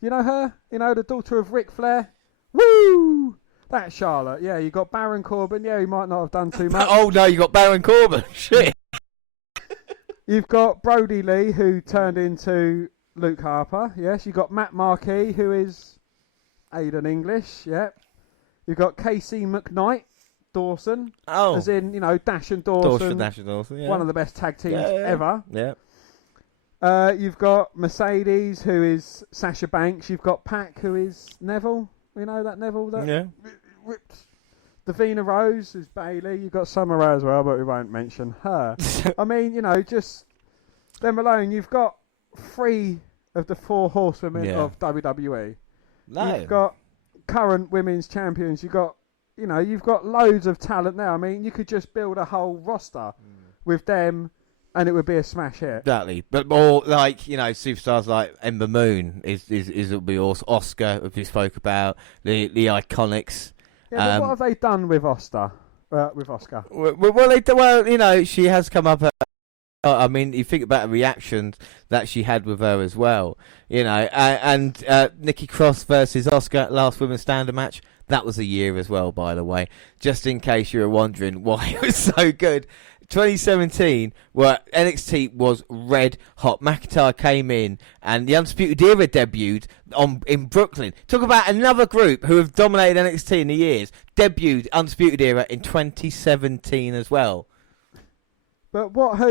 You know her? The daughter of Ric Flair? Woo! That's Charlotte. Yeah, you got Baron Corbin. Yeah, he might not have done too much. Oh, no, you got Baron Corbin. Shit. You've got Brody Lee, who turned into Luke Harper. Yes, you've got Matt Marquis, who is Aiden English. Yeah. You've got Casey McKnight, Dawson. Oh. As in, Dash and Dawson. Dash and Dawson, yeah. One of the best tag teams ever. Yeah. You've got Mercedes, who is Sasha Banks. You've got Pac, who is Neville. You know that Neville? Ripped. Davina Rose is Bailey. You've got Summer Rae as well, but we won't mention her. I mean, just them alone. You've got 3 of the 4 horsewomen of WWE. No. You've got current women's champions. You've got, you've got loads of talent now. I mean, you could just build a whole roster with them, and it would be a smash hit. Exactly, but more like superstars like Ember Moon is would be awesome. Oscar, as we spoke about, the Iconics. Yeah, but what have they done with Oscar? Well, she has come up. I mean, you think about the reaction that she had with her as well. And Nikki Cross versus Oscar last women's standard match. That was a year as well, by the way. Just in case you were wondering why it was so good. 2017, where NXT was red hot. McIntyre came in, and the Undisputed Era debuted in Brooklyn. Talk about another group who have dominated NXT in the years. Debuted Undisputed Era in 2017 as well. But what have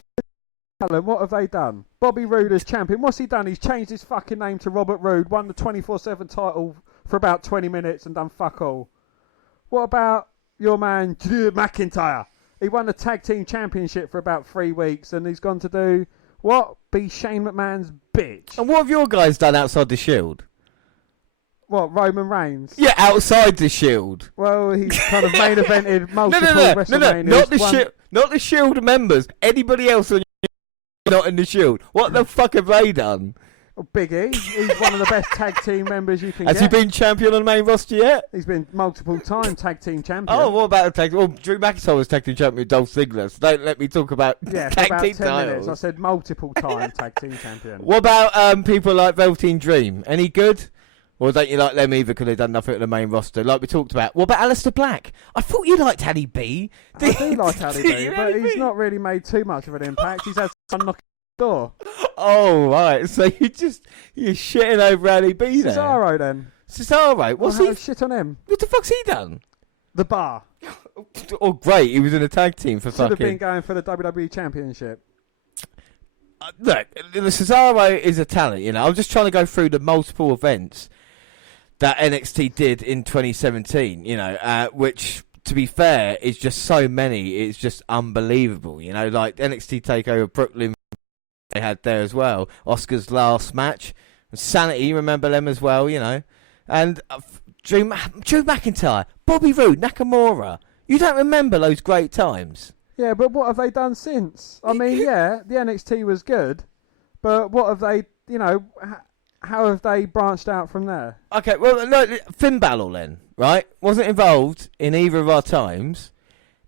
they done? Bobby Roode as champion. What's he done? He's changed his fucking name to Robert Roode, won the 24/7 title for about 20 minutes and done fuck all. What about your man, Drew McIntyre? He won the tag team championship for about 3 weeks, and he's gone to do what? Be Shane McMahon's bitch. And what have your guys done outside the Shield? What, Roman Reigns? Yeah, outside the Shield. Well, he's kind of main evented multiple WrestleManias. No, not the Shield members. Anybody else on not in the Shield. What the fuck have they done? Well, Big E, he's one of the best tag team members you can get. Has he been champion on the main roster yet? He's been multiple time tag team champion. Oh, what about a tag team? Well, Drew McIntyre was tag team champion with Dolph Ziggler, so don't let me talk about tag about team 10 titles. Minutes. I said multiple time tag team champion. What about people like Velveteen Dream? Any good? Or don't you like them either because they've done nothing at the main roster, like we talked about? What about Aleister Black? I thought you liked Ali B. I do like Ali B, but he's not really made too much of an impact. He's had someone knocking on the door. Oh, right. So you're shitting over Ali B there. Cesaro then. Cesaro? What's he? Shit on him. What the fuck's he done? The Bar. Oh, great. He was in a tag team for fucking... Should have been going for the WWE Championship. Look, Cesaro is a talent, I'm just trying to go through the multiple events that NXT did in 2017, which, to be fair, is just so many. It's just unbelievable, like NXT Takeover Brooklyn they had there as well. Oscar's last match. Sanity, remember them as well, And Drew McIntyre, Bobby Roode, Nakamura. You don't remember those great times? Yeah, but what have they done since? I mean, the NXT was good, but what have they, how have they branched out from there? Okay, well, no, Finn Balor then, right? Wasn't involved in either of our times.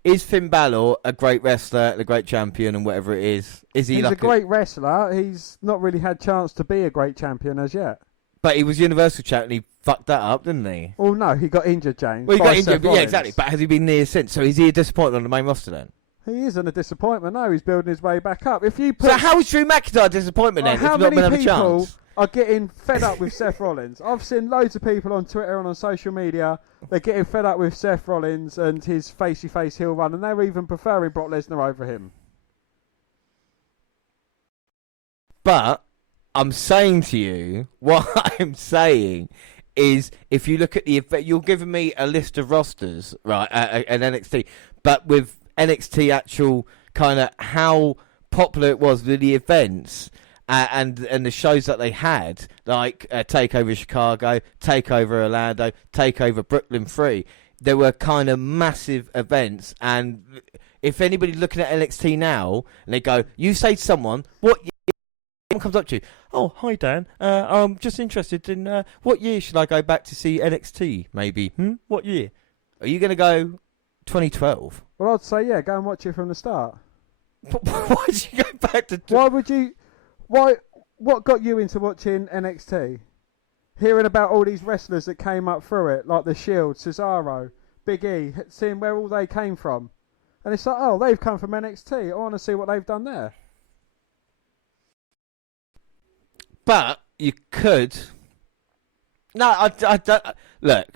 is Finn Balor a great wrestler, a great champion, and whatever it is? Is he? He's like a great wrestler. He's not really had chance to be a great champion as yet. But he was Universal Champion. He fucked that up, didn't he? Oh no, he got injured, James. Well, he got injured. Seth Yeah, Rollins. exactly. But has he been near since? So is he a disappointment on the main roster then? He isn't a disappointment. No, he's building his way back up. If you put, So how is Drew McIntyre a disappointment then? how if not many been have a people chance? are getting fed up with Seth Rollins? I've seen loads of people on Twitter and on social media. They're getting fed up with Seth Rollins and his facey-face heel run, and they're even preferring Brock Lesnar over him. But I'm saying to you, what I'm saying is, if you look at the event, you're giving me a list of rosters, right, at NXT, but with NXT actual kind of how popular it was with the events and the shows that they had, like Takeover Chicago, Takeover Orlando, Takeover Brooklyn 3. There were kind of massive events, and if anybody looking at NXT now and they go, you say to someone, what? Someone comes up to you, oh, hi Dan, I'm just interested in what year should I go back to see NXT, maybe? What year? Are you going to go 2012? Well, I'd say, yeah, go and watch it from the start. Why did you go back to... Why would you... What got you into watching NXT? Hearing about all these wrestlers that came up through it, like The Shield, Cesaro, Big E, seeing where all they came from. And it's like, oh, they've come from NXT. I want to see what they've done there. But you could... No, I don't... Look,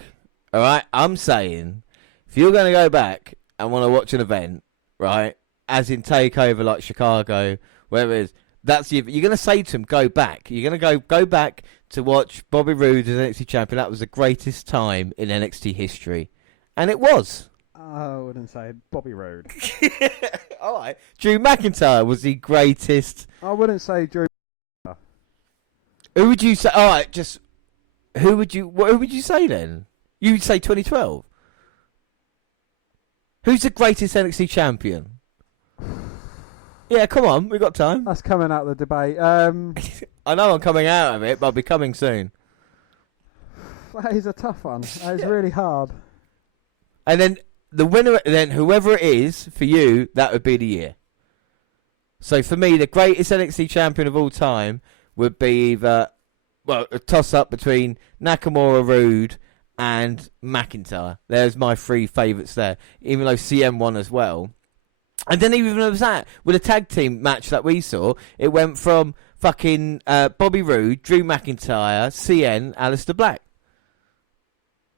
all right, I'm saying, if you're going to go back and want to watch an event, right, as in Takeover like Chicago, wherever it is, you're going to say to him, go back. You're going to go back to watch Bobby Roode as NXT champion. That was the greatest time in NXT history. And it was. I wouldn't say Bobby Roode. All right. Drew McIntyre was the greatest. I wouldn't say Drew. Who would you say? All right, just who would you say then? You would say 2012. Who's the greatest NXT champion? Yeah, come on, we've got time. That's coming out of the debate. I know I'm coming out of it, but I'll be coming soon. That is a tough one. That is really hard. And then the winner, then whoever it is for you, that would be the year. So for me, the greatest NXT champion of all time would be either, well, a toss-up between Nakamura, Roode, and McIntyre. There's my three favourites there, even though CM won as well. And then even with that, with a tag team match that we saw, it went from fucking Bobby Roode, Drew McIntyre, CN, Aleister Black.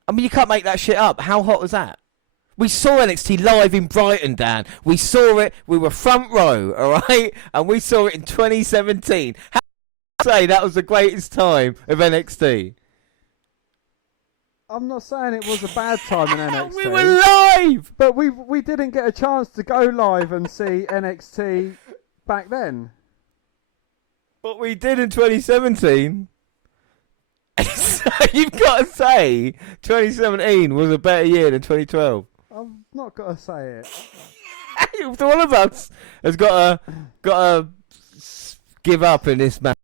I mean, you can't make that shit up. How hot was that? We saw NXT live in Brighton, Dan. We saw it. We were front row, all right? And we saw it in 2017. How can you say that was the greatest time of NXT? I'm not saying it was a bad time in NXT. We were live! But we didn't get a chance to go live and see NXT back then. But we did in 2017. So you've got to say 2017 was a better year than 2012. I've not got to say it. One of us has got to give up in this match.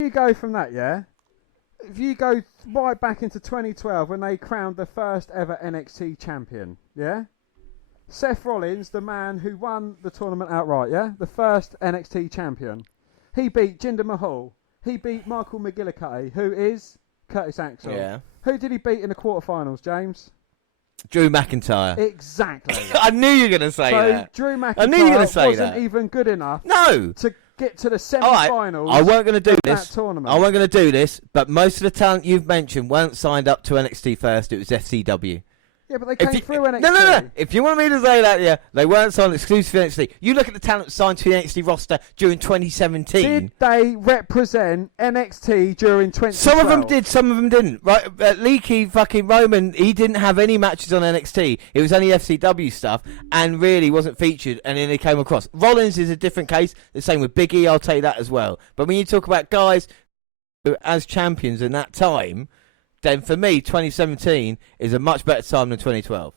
If you go from that, yeah? If you go right back into 2012 when they crowned the first ever NXT champion, yeah? Seth Rollins, the man who won the tournament outright, yeah? The first NXT champion. He beat Jinder Mahal. He beat Michael McGillicuddy, who is Curtis Axel. Yeah. Who did he beat in the quarterfinals, James? Drew McIntyre. Exactly. I knew you were going to say that. Drew McIntyre I knew you were going to say wasn't that. even good enough No. to get to the semi-finals. I weren't going to do of this. That tournament. I weren't going to do this, but most of the talent you've mentioned weren't signed up to NXT first. It was FCW. Yeah, but they came through NXT. No. If you want me to say that, yeah, they weren't signed exclusively to NXT. You look at the talent signed to the NXT roster during 2017. Did they represent NXT during 2012? Some of them did, some of them didn't. Right, Leaky fucking Roman, he didn't have any matches on NXT. It was only FCW stuff, and really wasn't featured, and then he came across. Rollins is a different case. The same with Big E, I'll take that as well. But when you talk about guys as champions in that time, then for me, 2017 is a much better time than 2012.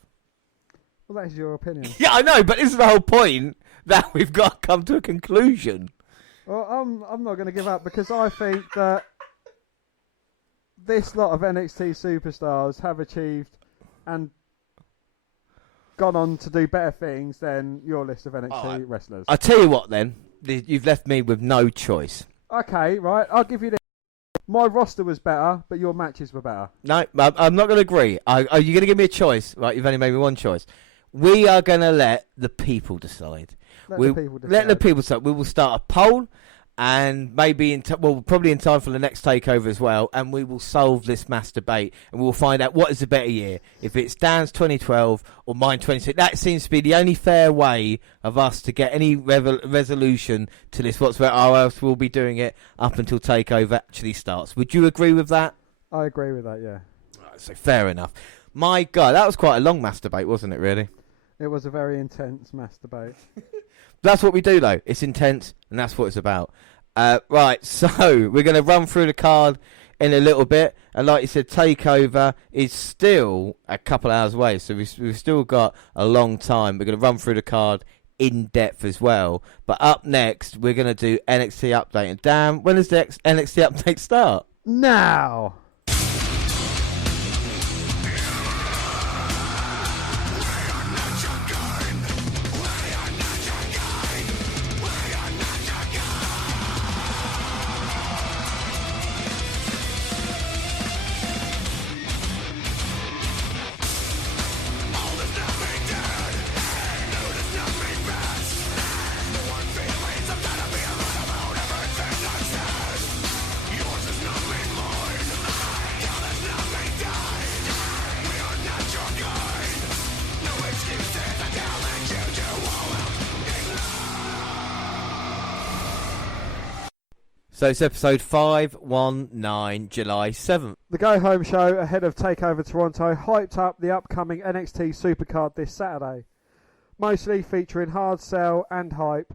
Well, that is your opinion. Yeah, I know, but this is the whole point, that we've got to come to a conclusion. Well, I'm not going to give up because I think that this lot of NXT superstars have achieved and gone on to do better things than your list of NXT wrestlers. I'll tell you what then. You've left me with no choice. Okay, right. I'll give you this. My roster was better, but your matches were better. No, I'm not going to agree. Are you going to give me a choice? Right, you've only made me one choice. We are going to let the people decide. Let the people decide. We will start a poll, and maybe probably in time for the next takeover as well, and we will solve this mass debate, and we will find out what is the better year, if it's Dan's 2012 or mine 2016. That seems to be the only fair way of us to get any resolution to this whatsoever, or else we'll be doing it up until takeover actually starts. Would you agree with that? I agree with that, yeah. Right, so fair enough. My God, that was quite a long mass debate, wasn't it, really? It was a very intense mass debate. That's what we do, though. It's intense, and that's what it's about. Right, so we're going to run through the card in a little bit. And like you said, TakeOver is still a couple hours away, so we've still got a long time. We're going to run through the card in depth as well. But up next, we're going to do NXT Update. And Dan, when does the NXT Update start? Now! So it's episode 519, July 7th. The Go Home show ahead of TakeOver Toronto hyped up the upcoming NXT Supercard this Saturday, mostly featuring hard sell and hype.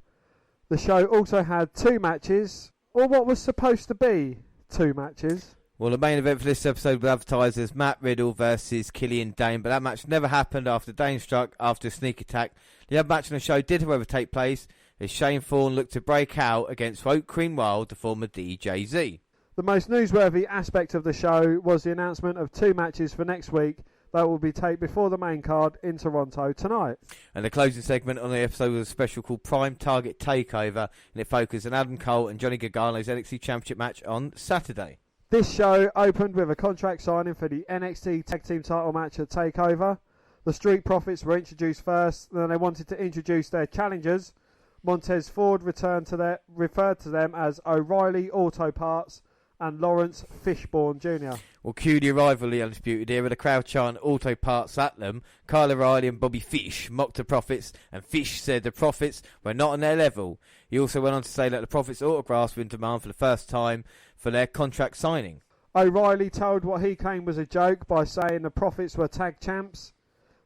The show also had two matches, or what was supposed to be two matches. Well, the main event for this episode was advertised as Matt Riddle versus Killian Dane, but that match never happened after Dane struck after a sneak attack. The other match on the show did, however, take place as Shane Thorne looked to break out against Oak Queen Wild, the former DJZ. The most newsworthy aspect of the show was the announcement of two matches for next week that will be taped before the main card in Toronto tonight. And the closing segment on the episode was a special called Prime Target Takeover, and it focused on Adam Cole and Johnny Gargano's NXT Championship match on Saturday. This show opened with a contract signing for the NXT Tag Team title match at TakeOver. The Street Profits were introduced first, then they wanted to introduce their challengers. Montez Ford referred to them as O'Reilly Auto Parts and Lawrence Fishburne Jr. Well, cue the arrival of the Undisputed Era, the crowd chant Auto Parts at them. Kyle O'Reilly and Bobby Fish mocked the Profits, and Fish said the Profits were not on their level. He also went on to say that the Profits' autographs were in demand for the first time for their contract signing. O'Reilly told what he claimed was a joke by saying the Profits were tag champs.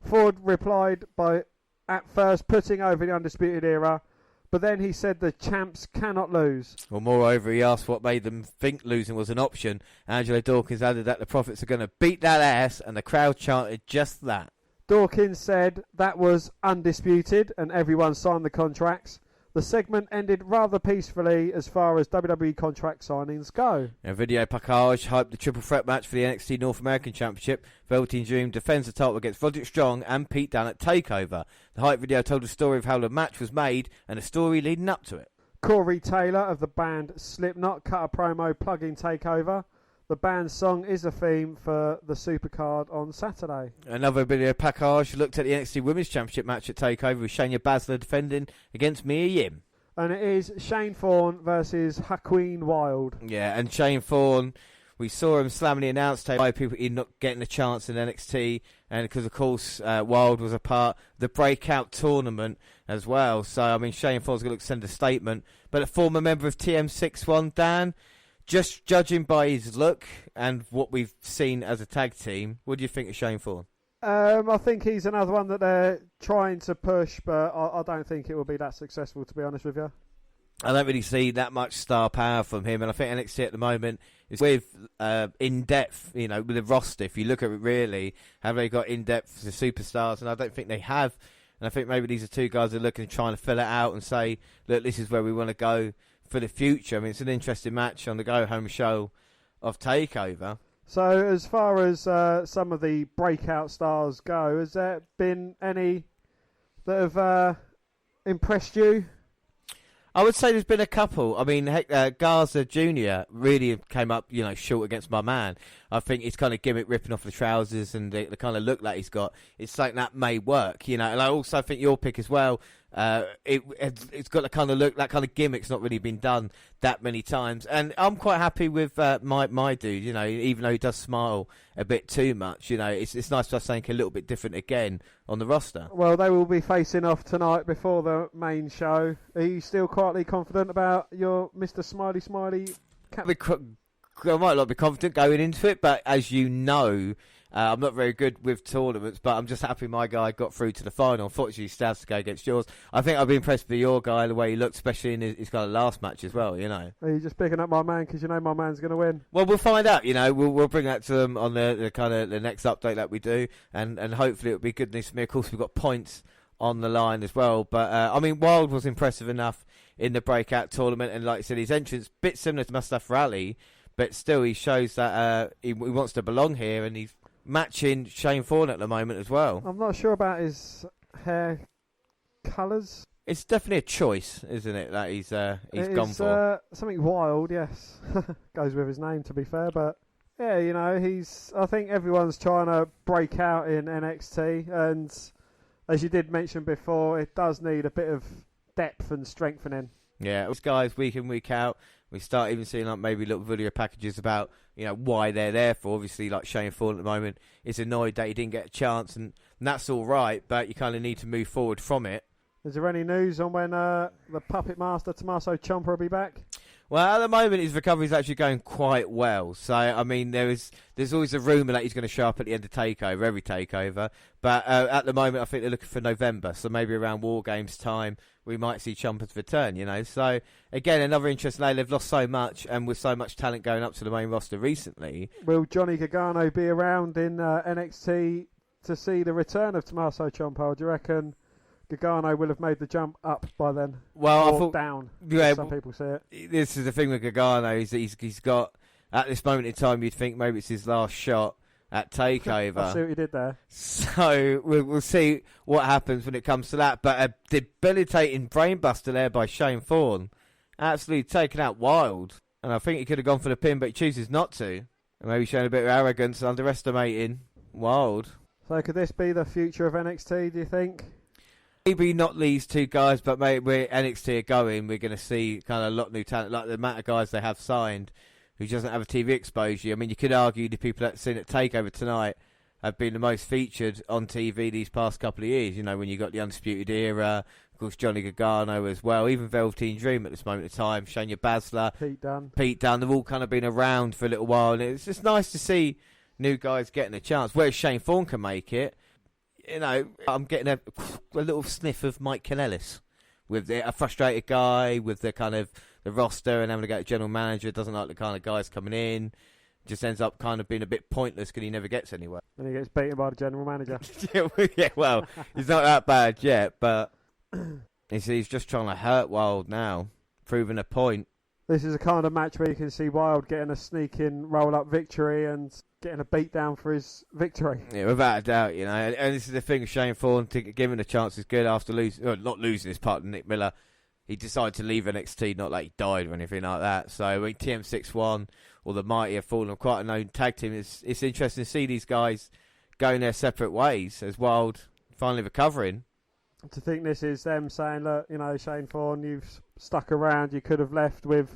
Ford replied by at first putting over the Undisputed Era, but then he said the champs cannot lose. Well, moreover, he asked what made them think losing was an option. Angelo Dawkins added that the Profits are going to beat that ass, and the crowd chanted just that. Dawkins said that was undisputed, and everyone signed the contracts. The segment ended rather peacefully as far as WWE contract signings go. A video package hyped the triple threat match for the NXT North American Championship. Velveteen Dream defends the title against Roderick Strong and Pete Dunne at TakeOver. The hype video told the story of how the match was made and the story leading up to it. Corey Taylor of the band Slipknot cut a promo plugging TakeOver. The band's song is a theme for the Supercard on Saturday. Another video package looked at the NXT Women's Championship match at TakeOver with Shayna Baszler defending against Mia Yim. And it is Shane Thorne versus Haquin Wild. Yeah, and Shane Thorne, we saw him slamming the announce table by people not getting a chance in NXT, and because of course Wild was a part of the breakout tournament as well. So I mean, Shane Thorne's going to send a statement. But a former member of TM61, Dan, just judging by his look and what we've seen as a tag team, what do you think of Shane Thorne? I think he's another one that they're trying to push, but I don't think it will be that successful, to be honest with you. I don't really see that much star power from him, and I think NXT at the moment is with in-depth, with the roster. If you look at it really, have they got in-depth the superstars? And I don't think they have. And I think maybe these are two guys that are looking, trying to fill it out and say, look, this is where we want to go for the future. I mean, it's an interesting match on the go-home show of TakeOver. So as far as some of the breakout stars go, has there been any that have impressed you? I would say there's been a couple. I mean, Garza Jr. really came up, short against my man. I think his kind of gimmick ripping off the trousers and the kind of look that he's got, it's something that may work, And I also think your pick as well, it's got the kind of look, that kind of gimmick's not really been done that many times. And I'm quite happy with my dude, even though he does smile a bit too much, it's nice to have something a little bit different again on the roster. Well, they will be facing off tonight before the main show. Are you still quietly confident about your Mr. Smiley? I might not be confident going into it, but as you know, I'm not very good with tournaments, but I'm just happy my guy got through to the final. Unfortunately, he still has to go against yours. I think I've been impressed with your guy, the way he looked, especially in his kind of last match as well, Are you just picking up my man because you know my man's going to win? Well, we'll find out, We'll bring that to them on the kind of the next update that we do, and hopefully it'll be good news for me. Of course, we've got points on the line as well, but Wild was impressive enough in the breakout tournament, and like I said, his entrance, bit similar to Mustafa Ali, but still he shows that he wants to belong here, and he's matching Shane Thorne at the moment as well. I'm not sure about his hair colours. It's definitely a choice, isn't it, that he's gone for? Something wild, yes. Goes with his name, to be fair, but yeah, I think everyone's trying to break out in NXT, and as you did mention before, it does need a bit of depth and strengthening. Yeah, those guys week in, week out. We start even seeing like maybe little video packages about why they're there for. Obviously, like Shane Thorne at the moment is annoyed that he didn't get a chance, and that's all right. But you kind of need to move forward from it. Is there any news on when the Puppet Master Tommaso Ciampa will be back? Well, at the moment his recovery is actually going quite well. So I mean, there's always a rumour that he's going to show up at the end of Takeover, every Takeover. But at the moment, I think they're looking for November. So maybe around War Games time, we might see Ciampa's return, So, again, another interesting day. They've lost so much, and with so much talent going up to the main roster recently. Will Johnny Gargano be around in NXT to see the return of Tommaso Ciampa? Or do you reckon Gargano will have made the jump up by then? Well, I thought down. Yeah, some people say it. This is the thing with Gargano, is that he's got, at this moment in time, you'd think maybe it's his last shot at Takeover. I see what you did there. So we'll see what happens when it comes to that. But a debilitating brainbuster there by Shane Thorne, absolutely taken out Wild. And I think he could have gone for the pin, but he chooses not to. And maybe showing a bit of arrogance, underestimating Wild. So could this be the future of NXT, do you think? Maybe not these two guys, but maybe where NXT are going, we're going to see kind of a lot of new talent, like the amount of guys they have signed who doesn't have a TV exposure. I mean, you could argue the people that seen at Takeover tonight have been the most featured on TV these past couple of years. When you got the Undisputed Era, of course, Johnny Gargano as well, even Velveteen Dream at this moment in time, Shania Baszler, Pete Dunne, they've all kind of been around for a little while, and it's just nice to see new guys getting a chance. Whereas Shane Thorne can make it, I'm getting a little sniff of Mike Kanellis with a frustrated guy with the kind of the roster and having to go to general manager, doesn't like the kind of guys coming in, just ends up kind of being a bit pointless because he never gets anywhere. And he gets beaten by the general manager. Yeah, well, he's not that bad yet, but he's just trying to hurt Wild now, proving a point. This is a kind of match where you can see Wild getting a sneaking roll-up victory and getting a beat down for his victory. Yeah, without a doubt, And this is the thing with Shane Thorne, giving a chance is good after not losing his partner, Nick Miller. He decided to leave NXT, not like he died or anything like that. So, I mean, TM61 or the Mighty have fallen on quite a known tag team. It's interesting to see these guys going their separate ways as Wild finally recovering. To think this is them saying, look, Shane Thorne, you've stuck around, you could have left with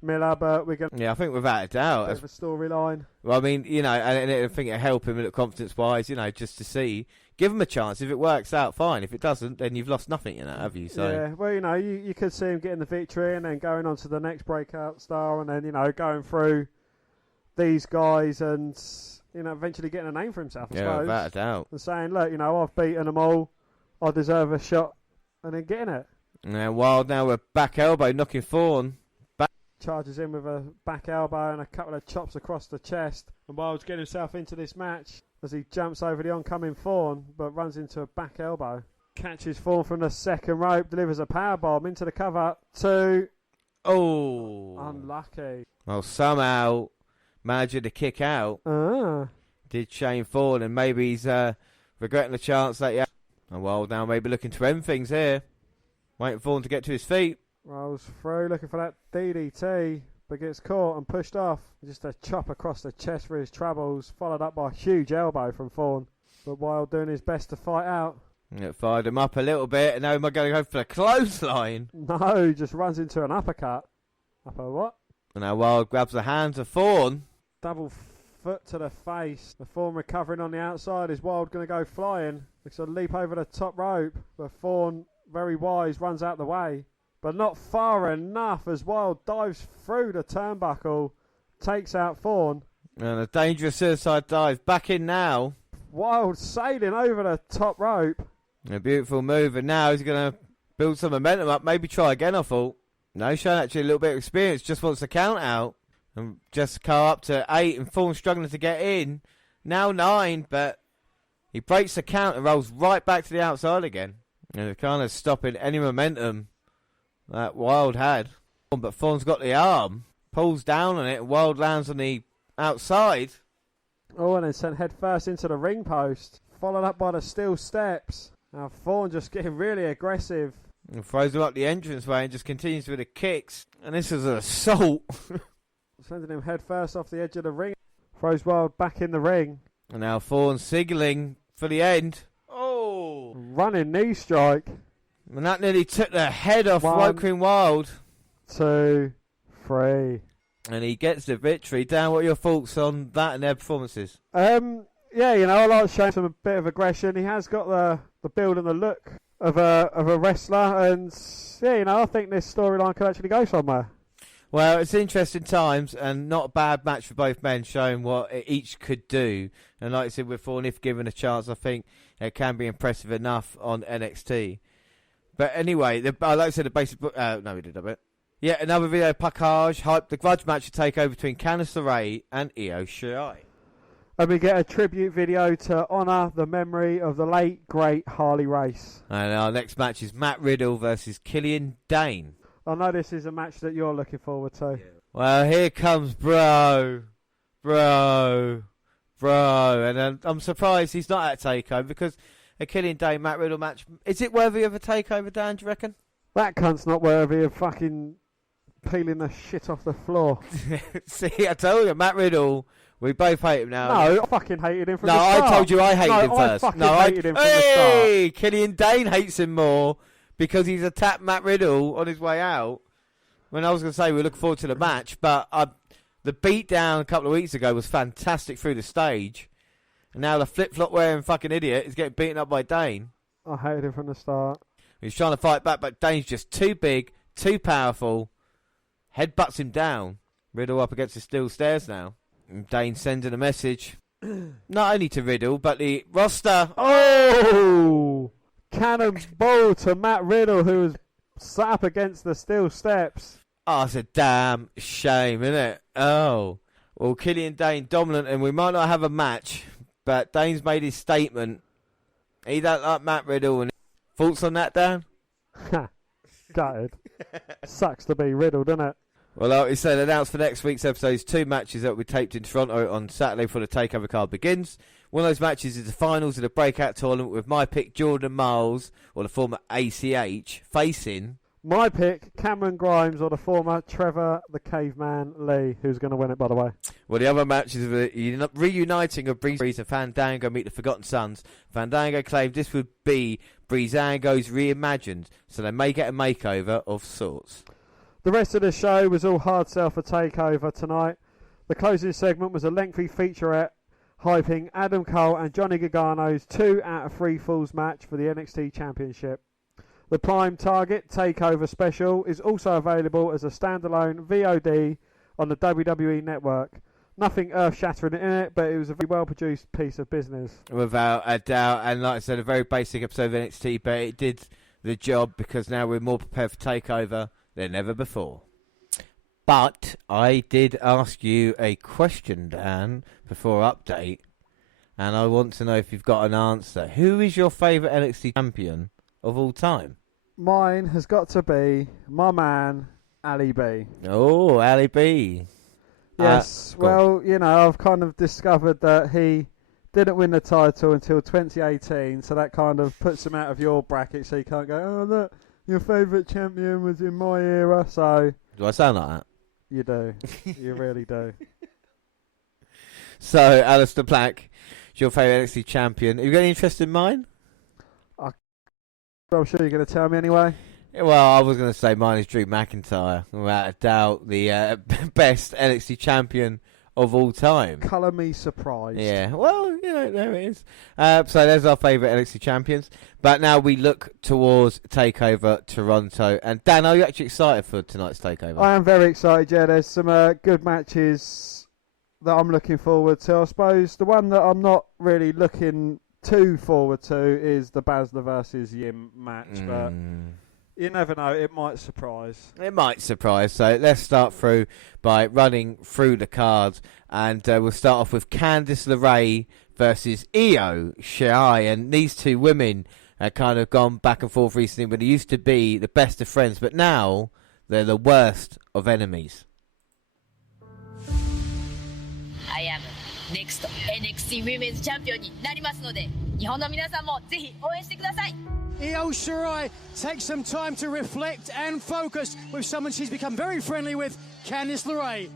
Miller, but we're going to... Yeah, I think without a doubt. Bit of a storyline. Well, I mean, and I think it'll help him confidence-wise, just to see. Give him a chance. If it works out, fine. If it doesn't, then you've lost nothing, have you? So. Yeah, well, you could see him getting the victory and then going on to the next breakout star and then, going through these guys and, eventually getting a name for himself, I suppose. Yeah, without a doubt. And saying, look, I've beaten them all. I deserve a shot. And then getting it. Yeah, Wild now with back elbow, knocking Thorne. Charges in with a back elbow and a couple of chops across the chest. And Wild's getting himself into this match as he jumps over the oncoming Thorne, but runs into a back elbow. Catches Thorne from the second rope, delivers a powerbomb into the cover. 2. Oh. Unlucky. Well, somehow manager to kick out. Ah. Did Shane Thorne, and maybe he's regretting the chance that he had. And Wild now maybe looking to end things here. Waiting for Thorne to get to his feet. Rolls through, looking for that DDT, but gets caught and pushed off. Just a chop across the chest for his troubles, followed up by a huge elbow from Thorne. But Wild doing his best to fight out. It fired him up a little bit, and now am I going to go for the clothesline? No, just runs into an uppercut. Upper what? And now Wild grabs the hands of Thorne. Double foot to the face. The Thorne recovering on the outside. Is Wild going to go flying? Looks a leap over the top rope. But Thorne, very wise, runs out the way. But not far enough as Wild dives through the turnbuckle. Takes out Thorne. And a dangerous suicide dive. Back in now. Wild sailing over the top rope. A beautiful move. And now he's going to build some momentum up. Maybe try again, I thought. No, showing actually a little bit of experience. Just wants to count out. And just car up to 8. And Thorne struggling to get in. Now 9. But he breaks the count and rolls right back to the outside again. And it's kind of stopping any momentum that Wild had. But Thorne's got the arm. Pulls down on it. And Wild lands on the outside. Oh, and then sent head first into the ring post. Followed up by the steel steps. Now Thorne just getting really aggressive. And throws him up the entranceway and just continues with the kicks. And this is an assault. Sending him head first off the edge of the ring. Throws Wild back in the ring. And now Thorne signaling for the end. Oh! Running knee strike. And that nearly took the head off 1, Woking Wild. 2, 3. And he gets the victory. Dan, what are your thoughts on that and their performances? Yeah, you know, I like showing some a bit of aggression. He has got the build and the look of a wrestler, and yeah, you know, I think this storyline could actually go somewhere. Well, it's interesting times, and not a bad match for both men, showing what each could do. And like I said with Thorne, if given a chance, I think it can be impressive enough on NXT. But anyway, like I said, the basic... no, we did a bit. Yeah, another video package hyped the grudge match to take over between Candice LeRae and Io Shirai. And we get a tribute video to honour the memory of the late, great Harley Race. And our next match is Matt Riddle versus Killian Dane. I know this is a match that you're looking forward to. Yeah. Well, here comes Bro. And I'm surprised he's not at TakeOver because a Killian Dane Matt Riddle match, is it worthy of a TakeOver, Dan, do you reckon? That cunt's not worthy of fucking peeling the shit off the floor. See, I told you, Matt Riddle, we both hate him now. No, I fucking hated him from the start. No, I told you I hated him first. I fucking hated him from the start. Hey, Killian Dane hates him more because he's attacked Matt Riddle on his way out. When I was going to say we're looking forward to the match, but the beatdown a couple of weeks ago was fantastic through the stage. And now the flip-flop wearing fucking idiot is getting beaten up by Dane. I hated him from the start. He's trying to fight back, but Dane's just too big, too powerful. Headbutts him down. Riddle up against the steel stairs now. And Dane sending a message, not only to Riddle, but the roster. Oh! Cannonball to Matt Riddle, who was sat up against the steel steps. Oh, it's a damn shame, isn't it? Oh. Well, Killian Dane dominant, and we might not have a match, but Dane's made his statement. He don't like Matt Riddle. And thoughts on that, Dan? Gutted. Sucks to be Riddle, doesn't it? Well, like we said, announced for next week's episodes, 2 matches that will be taped in Toronto on Saturday before the TakeOver card begins. One of those matches is the finals of the breakout tournament with my pick, Jordan Miles, or the former ACH, facing... My pick, Cameron Grimes, or the former Trevor the Caveman Lee, who's going to win it, by the way. Well, the other match is the reuniting of Breeze and Fandango meet the Forgotten Sons. Fandango claimed this would be Breezango's reimagined, so they may get a makeover of sorts. The rest of the show was all hard sell for TakeOver tonight. The closing segment was a lengthy featurette hyping Adam Cole and Johnny Gargano's 2 out of 3 Falls match for the NXT Championship. The Prime Target Takeover Special is also available as a standalone VOD on the WWE Network. Nothing earth-shattering in it, but it was a very well-produced piece of business. Without a doubt, and like I said, a very basic episode of NXT, but it did the job because now we're more prepared for TakeOver than ever before. But I did ask you a question, Dan, before update, and I want to know if you've got an answer. Who is your favourite NXT champion of all time? Mine has got to be my man, Ali B. Oh, Ali B. Yes, I've kind of discovered that he didn't win the title until 2018, so that kind of puts him out of your bracket, so you can't go, oh, look, your favourite champion was in my era, so... Do I sound like that? You do. You really do. So, Alistair Black is your favourite NXT champion. Have you got any interest in mine? I'm sure you're going to tell me anyway. Well, I was going to say mine is Drew McIntyre. Without a doubt, the best NXT champion of all time. Colour me surprised. Yeah, well, there it is. So there's our favourite NXT champions. But now we look towards Takeover Toronto. And Dan, are you actually excited for tonight's Takeover? I am very excited, yeah. There's some good matches that I'm looking forward to. I suppose the one that I'm not really looking too forward to is the Baszler versus Yim match. But you never know, it might surprise. It might surprise. So let's start through by running through the cards. And we'll start off with Candice LeRae versus Io Shirai. And these two women have kind of gone back and forth recently, but they used to be the best of friends, but now they're the worst of enemies. I am next NXT Women's Champion になりますので、日本の皆さんもぜひ応援してください。 Io Shirai takes some time to reflect and focus with someone she's become very friendly with, Candice LeRae.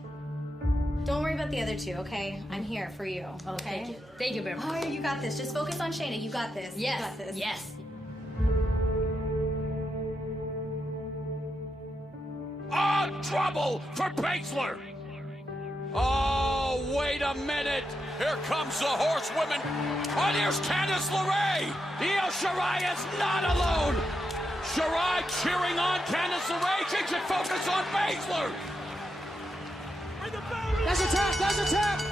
Don't worry about the other two, okay? I'm here for you, okay? Thank you. Thank you very much. Oh, you got this. Just focus on Shayna. You got this. Yes. You got this. Yes. Trouble for Baszler. Oh, wait a minute. Here comes the horsewomen. Oh, here's Candice LeRae. Io Shirai is not alone. Shirai cheering on Candice LeRae. She should focus on Baszler. That's a tap, that's a tap.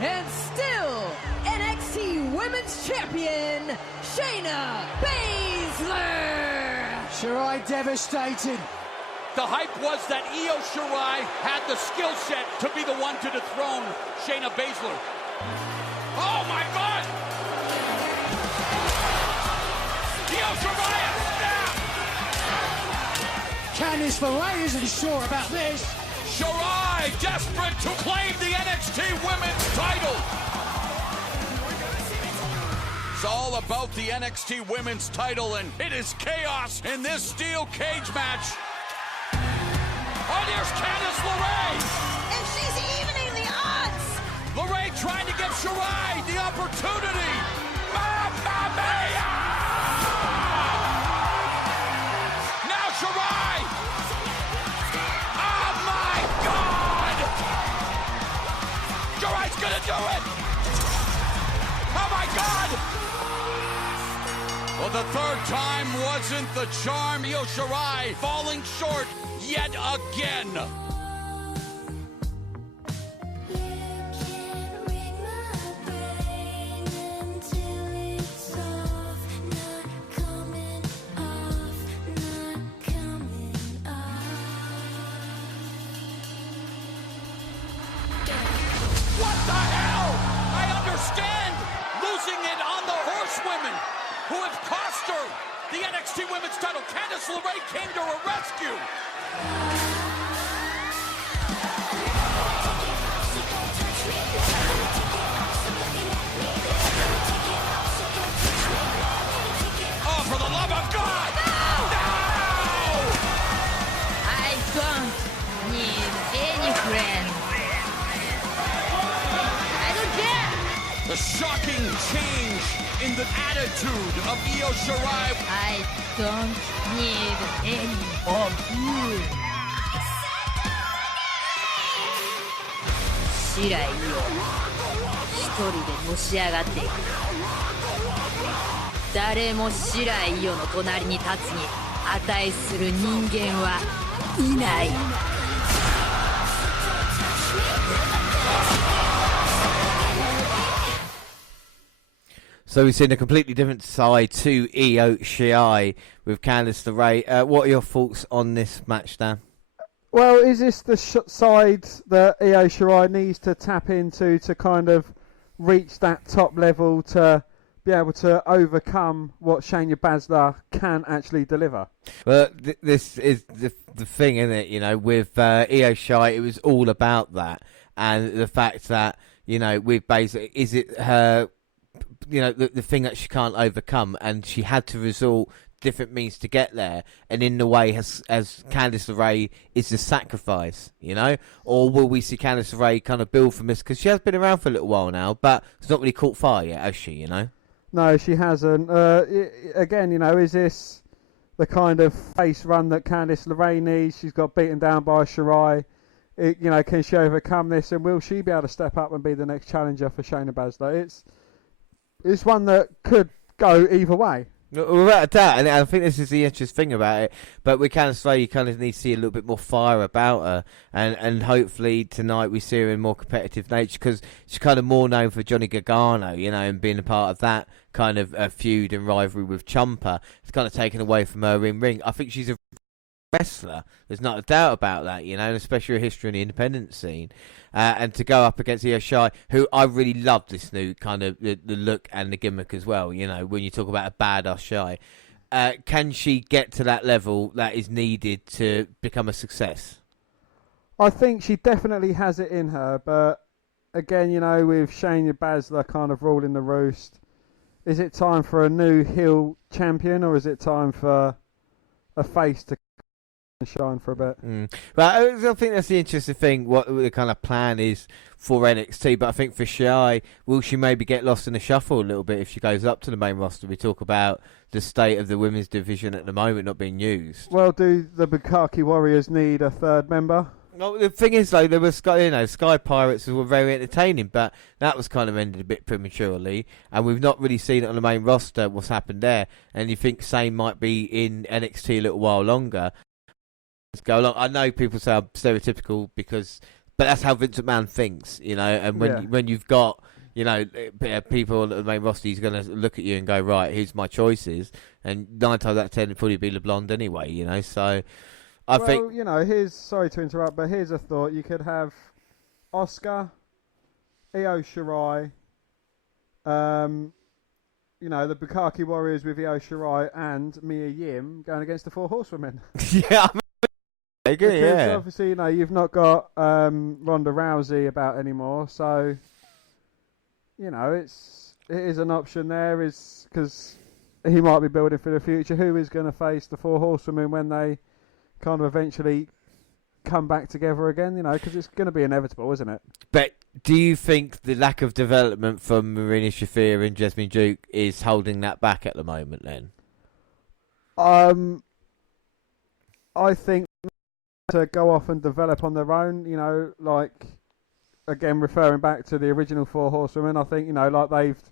And still, NXT Women's Champion, Shayna Baszler. Shirai devastated. The hype was that Io Shirai had the skill set to be the one to dethrone Shayna Baszler. Oh my God! Io Shirai has snapped! Candice LeRae isn't sure about this. Shirai desperate to claim the NXT Women's title. It's all about the NXT Women's title, and it is chaos in this steel cage match. Oh, there's Candice LeRae! And she's evening the odds. LeRae trying to give Shirai the opportunity. Mamma mia! Now Shirai! Oh my God! Shirai's gonna do it! Oh my God! Well, the third time wasn't the charm. Io Shirai falling short yet again. What the hell? I understand losing it on the horsewomen who have cost her the NXT Women's title. Candice LeRae came to her rescue. Oh, for the love of God! No! I don't need any friends. I don't care. The shocking change in the attitude of Io Shirai. I don't need any of you. 白井よ、一人でのし上がっていく。誰も白井よの隣に立つに値する人間はいない。So we've seen a completely different side to Io Shirai with Candice LeRae. What are your thoughts on this match, Dan? Well, is this the side that Io Shirai needs to tap into to kind of reach that top level to be able to overcome what Shayna Baszler can actually deliver. Well, this is the thing, isn't it? You know, with Io Shirai, it was all about that, and the fact that, you know, with Baszler, is it her, you know, the thing that she can't overcome, and she had to resort different means to get there, and in the way as Candice LeRae is the sacrifice, you know? Or will we see Candice LeRae kind of build from this? Because she has been around for a little while now, but it's not really caught fire yet, has she, you know? No, she hasn't. Again, you know, is this the kind of face run that Candice LeRae needs? She's got beaten down by Shirai. You know, can she overcome this, and will she be able to step up and be the next challenger for Shayna Baszler? It's one that could go either way. Without a doubt, and I think this is the interesting thing about it. But we kind of say you kind of need to see a little bit more fire about her, and hopefully tonight we see her in more competitive nature, because she's kind of more known for Johnny Gargano, you know, and being a part of that kind of feud and rivalry with Ciampa. It's kind of taken away from her in ring. I think she's a wrestler. There's not a doubt about that, you know, and especially her history in the independent scene. And to go up against Io Shirai, who I really love this new kind of the look and the gimmick as well. You know, when you talk about a badass Shirai, can she get to that level that is needed to become a success? I think she definitely has it in her, but again, you know, with Shayna Baszler kind of ruling the roost, is it time for a new heel champion, or is it time for a face to shine for a bit? But I think that's the interesting thing, what the kind of plan is for NXT. But I think for Shirai, will she maybe get lost in the shuffle a little bit if she goes up to the main roster? We talk about the state of the women's division at the moment not being used. Well, do the Bukaki Warriors need a third member? No, the thing is, though, there was Sky Pirates were very entertaining, but that was kind of ended a bit prematurely, and we've not really seen it on the main roster what's happened there. And you think same might be in NXT a little while longer. Let's go along. I know people say I'm stereotypical but that's how Vince McMahon thinks, you know. And when you've got, you know, people at the main roster, he's going to look at you and go, right, here's my choices. And 9 times out of 10, it'd probably be LeBlond anyway, you know. So I think, you know, sorry to interrupt, but here's a thought: you could have Asuka, Io Shirai, you know, the Bukaki Warriors with Io Shirai and Mia Yim going against the Four Horsewomen. yeah. Because obviously, you know, you've not got Ronda Rousey about anymore, so you know it is an option there. Is because he might be building for the future. Who is going to face the Four Horsewomen when they kind of eventually come back together again? You know, because it's going to be inevitable, isn't it? But do you think the lack of development from Marina Shafir and Jasmine Duke is holding that back at the moment? Then, I think to go off and develop on their own, you know, like, again, referring back to the original Four Horsewomen, I think, you know, like they've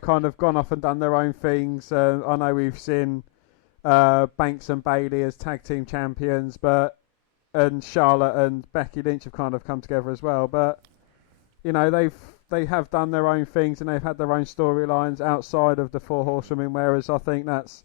kind of gone off and done their own things. I know we've seen Banks and Bayley as tag team champions, and Charlotte and Becky Lynch have kind of come together as well. But, you know, they have done their own things and they've had their own storylines outside of the Four Horsewomen, whereas I think that's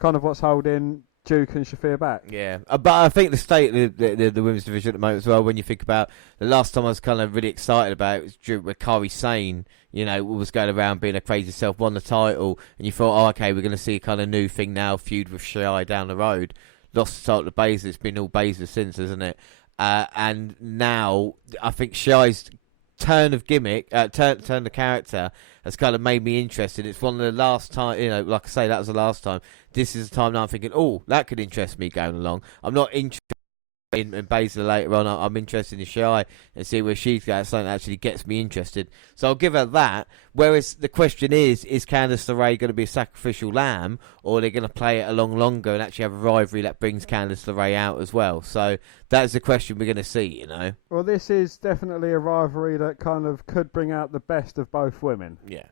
kind of what's holding Duke and Shafir back. Yeah, but I think the state of the women's division at the moment as well, when you think about the last time I was kind of really excited about it, was when Kairi Sane, you know, was going around being a crazy self, won the title, and you thought, oh, okay, we're going to see a kind of new thing now, feud with Shirai down the road. Lost the title to Baszler, it's been all Baszler since, isn't it? And now, I think Shirai's turn of gimmick, turn of character has kind of made me interested. It's one of the last time, you know, like I say, that was the last time. This is the time now I'm thinking, oh, that could interest me going along. I'm not interested in Baszler later on. I'm interested in Shirai and see where she's going. Something that actually gets me interested. So I'll give her that. Whereas the question is Candice LeRae going to be a sacrificial lamb, or are they going to play it along longer and actually have a rivalry that brings Candice LeRae out as well? So that's the question we're going to see, you know. Well, this is definitely a rivalry that kind of could bring out the best of both women. Yeah.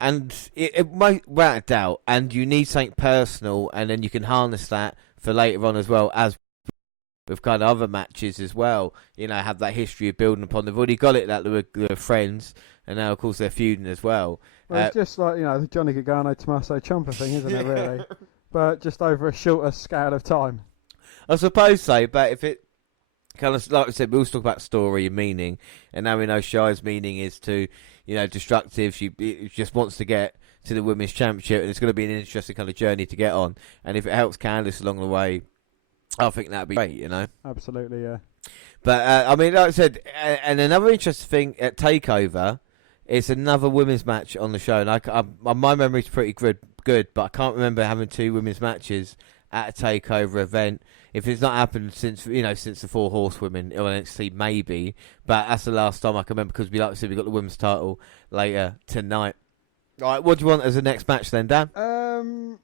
And it might, without a doubt, and you need something personal, and then you can harness that for later on as well, as with kind of other matches as well. You know, have that history of building upon. They've already got it that they were friends, and now, of course, they're feuding as well. Well, it's just like, you know, the Johnny Gargano, Tommaso Ciampa thing, isn't it, really? But just over a shorter scale of time. I suppose so, but if it kind of, like I said, we always talk about story and meaning, and now we know Shire's meaning is to, destructive. She just wants to get to the Women's Championship, and it's going to be an interesting kind of journey to get on. And if it helps Candice along the way, I think that'd be great, Absolutely, yeah. But, like I said, and another interesting thing at TakeOver, it's another women's match on the show. And my memory's pretty good, but I can't remember having 2 women's matches at a TakeOver event. If it's not happened since the 4 Horsewomen or NXT, maybe. But that's the last time I can remember, because like I said, we got the women's title later tonight. All right, what do you want as the next match then, Dan? Well,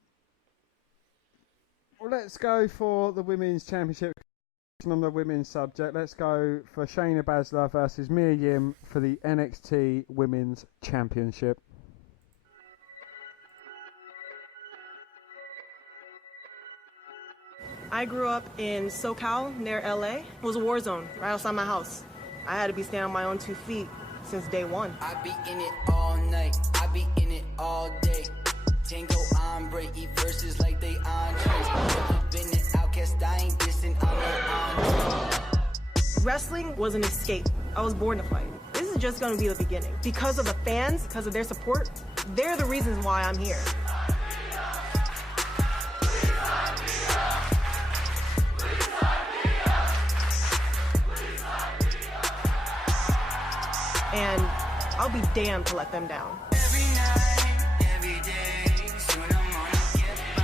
let's go for the Women's Championship. On the women's subject, let's go for Shayna Baszler versus Mia Yim for the NXT Women's Championship. I grew up in SoCal near LA. It was a war zone right outside my house. I had to be standing on my own 2 feet since day one. I be in it all night, I be in it all day. Tango ombre, eat verses like they entrees. Been an outcast, I ain't dissing, I'm an andre. Wrestling was an escape. I was born to fight. This is just going to be the beginning. Because of the fans, because of their support, they're the reasons why I'm here. And I'll be damned to let them down. Every night, every day, soon I'm gonna get by.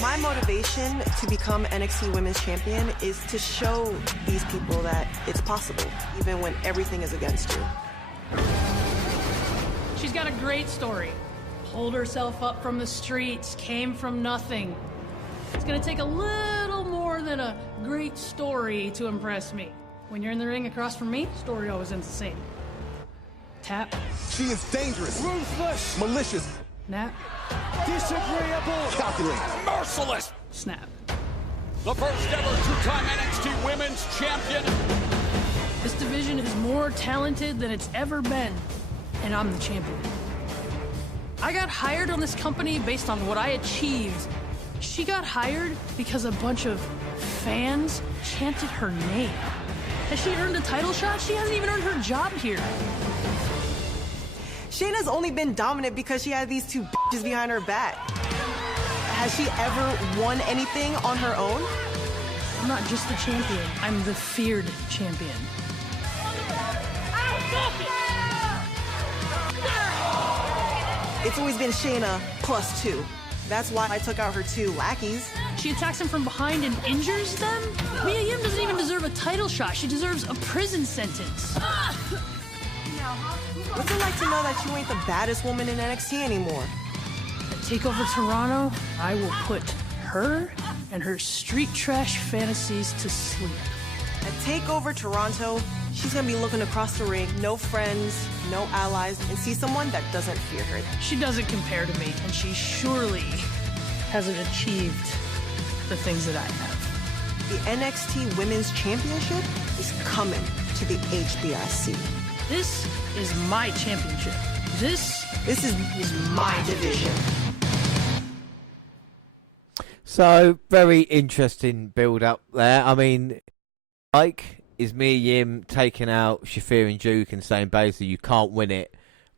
My motivation to become NXT Women's Champion is to show these people that it's possible, even when everything is against you. She's got a great story. Pulled herself up from the streets, came from nothing. It's gonna take a little more than a great story to impress me. When you're in the ring across from me, story always ends the same. Tap. She is dangerous. Ruthless. Malicious. Nap. Disagreeable. Calculated. Merciless. Snap. The first ever 2-time NXT Women's Champion. This division is more talented than it's ever been, and I'm the champion. I got hired on this company based on what I achieved. She got hired because a bunch of fans chanted her name. Has she earned a title shot? She hasn't even earned her job here. Shayna's only been dominant because she had these 2 bitches behind her back. Has she ever won anything on her own? I'm not just the champion. I'm the feared champion. It's always been Shayna plus 2. That's why I took out her 2 lackeys. She attacks him from behind and injures them? Mia Yim doesn't even deserve a title shot. She deserves a prison sentence. What's it like to know that you ain't the baddest woman in NXT anymore? At TakeOver Toronto, I will put her and her street trash fantasies to sleep. At TakeOver Toronto, she's gonna be looking across the ring, no friends, no allies, and see someone that doesn't fear her. She doesn't compare to me, and she surely hasn't achieved the things that I have. The NXT Women's Championship is coming to the HBIC. This is my championship. This is my division. So, very interesting build-up there. I mean, is Mia Yim taking out Shafir and Duke and saying basically you can't win it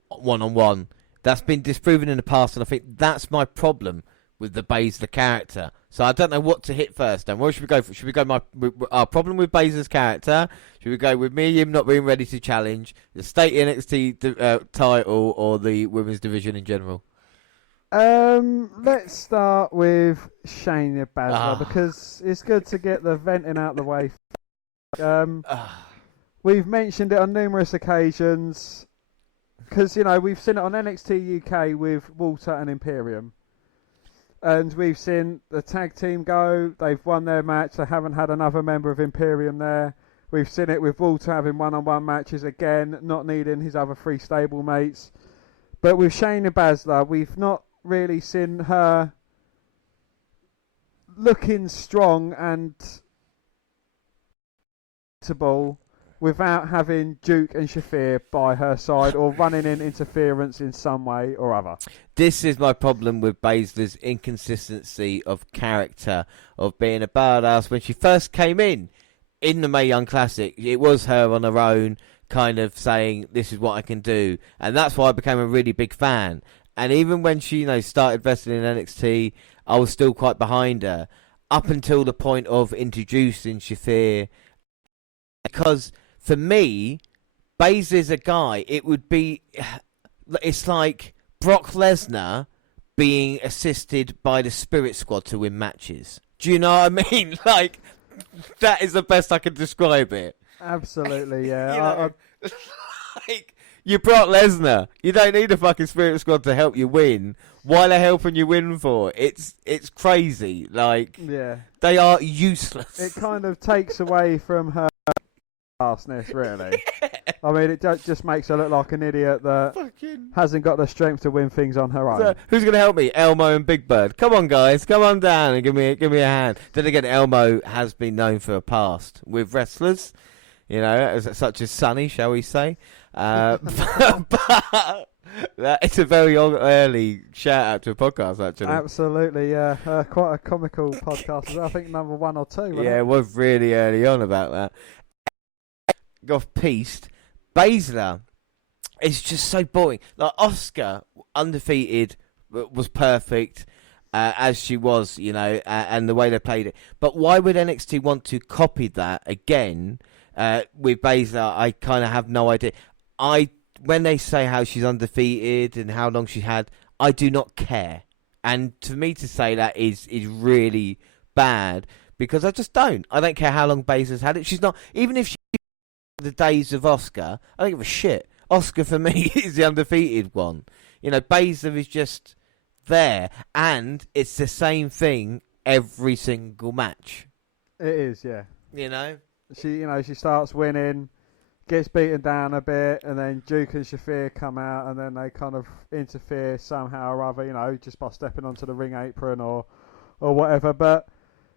one-on-one. That's been disproven in the past, and I think that's my problem with the Baszler character. So I don't know what to hit first. And what should we go for? Should we go our problem with Baszler's character? Should we go with Mia Yim not being ready to challenge the state NXT title or the women's division in general? Let's start with Shayna Baszler because it's good to get the venting out the way. We've mentioned it on numerous occasions because we've seen it on NXT UK with Walter and Imperium. And we've seen the tag team go. They've won their match. They haven't had another member of Imperium there. We've seen it with Walter having one-on-one matches again, not needing his other 3 stable mates. But with Shayna Baszler, we've not really seen her looking strong and without having Duke and Shafir by her side or running in interference in some way or other. This is my problem with Baszler's inconsistency of character, of being a badass. When she first came in the Mae Young Classic, it was her on her own, kind of saying, this is what I can do. And that's why I became a really big fan. And even when she, started wrestling in NXT, I was still quite behind her. Up until the point of introducing Shafir. Because, for me, Baszler's a guy, it's like Brock Lesnar being assisted by the Spirit Squad to win matches. Do you know what I mean? Like, that is the best I can describe it. Absolutely, yeah. Like, you're Brock Lesnar. You don't need a fucking Spirit Squad to help you win. Why they're helping you win for? It's crazy. Like, they are useless. It kind of takes away from her arsness, really. I mean, it just makes her look like an idiot that hasn't got the strength to win things on her own. So, who's going to help me? Elmo and Big Bird. Come on, guys. Come on down and give me a hand. Then again, Elmo has been known for a past with wrestlers, such as Sonny, shall we say. But it's a very early shout out to a podcast, actually. Absolutely, yeah. Quite a comical podcast. I think number 1 or 2. Yeah, it was really early on about that. Off pieced. Baszler is just so boring. Like, Asuka, undefeated, was perfect as she was, and the way they played it. But why would NXT want to copy that again with Baszler? I kind of have no idea. When they say how she's undefeated and how long she had, I do not care. And for me to say that is really bad, because I just don't. I don't care how long Baszler's had it. She's not, even if she the days of Asuka, I don't give a shit. Asuka for me is the undefeated one. Baszler is just there, and it's the same thing every single match. It is, yeah. She starts winning, gets beaten down a bit, and then Duke and Shafir come out, and then they kind of interfere somehow or other, just by stepping onto the ring apron or whatever. But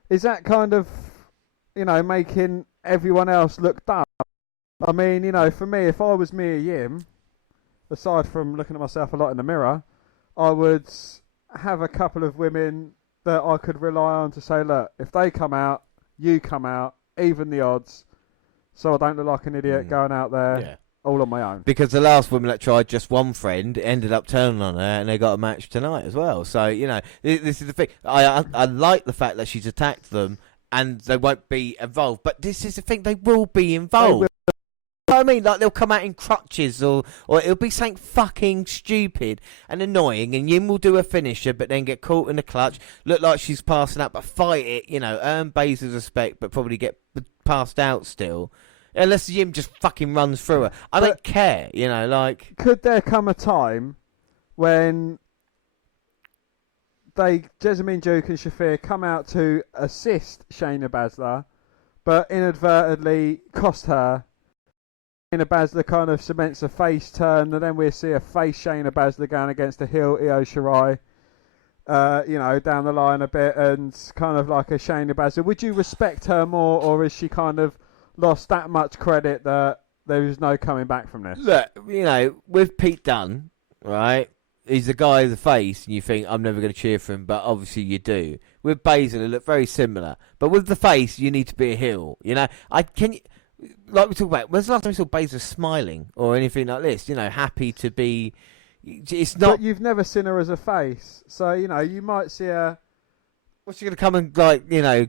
is that kind of, making everyone else look dumb? I mean, for me, if I was Mia Yim, aside from looking at myself a lot in the mirror, I would have a couple of women that I could rely on to say, look, if they come out, you come out, even the odds, so I don't look like an idiot going out there all on my own. Because the last woman that tried just one friend ended up turning on her, and they got a match tonight as well. So, this is the thing. I like the fact that she's attacked them, and they won't be involved. But this is the thing, they will be involved. You know what I mean? Like, they'll come out in crutches, or it'll be something fucking stupid and annoying, and Yim will do a finisher, but then get caught in the clutch, look like she's passing out, but fight it, earn Baszler's respect, but probably get passed out still. Unless Yim just fucking runs through her. I don't care, Could there come a time when Jessamine Duke and Shafir come out to assist Shayna Baszler, but inadvertently cost her? Shayna Baszler kind of cements a face turn, and then we see a face Shayna Baszler going against a heel Io Shirai, down the line a bit, and kind of like a Shayna Baszler. Would you respect her more, or is she kind of lost that much credit that there is no coming back from this? Look, with Pete Dunne, right? He's the guy with the face, and you think, I'm never going to cheer for him, but obviously you do. With Baszler, they look very similar. But with the face, you need to be a heel. Like we talk about, when's the last time you saw Baszler smiling or anything like this? Happy to be. It's not. But you've never seen her as a face, so you might see her. What's she gonna come and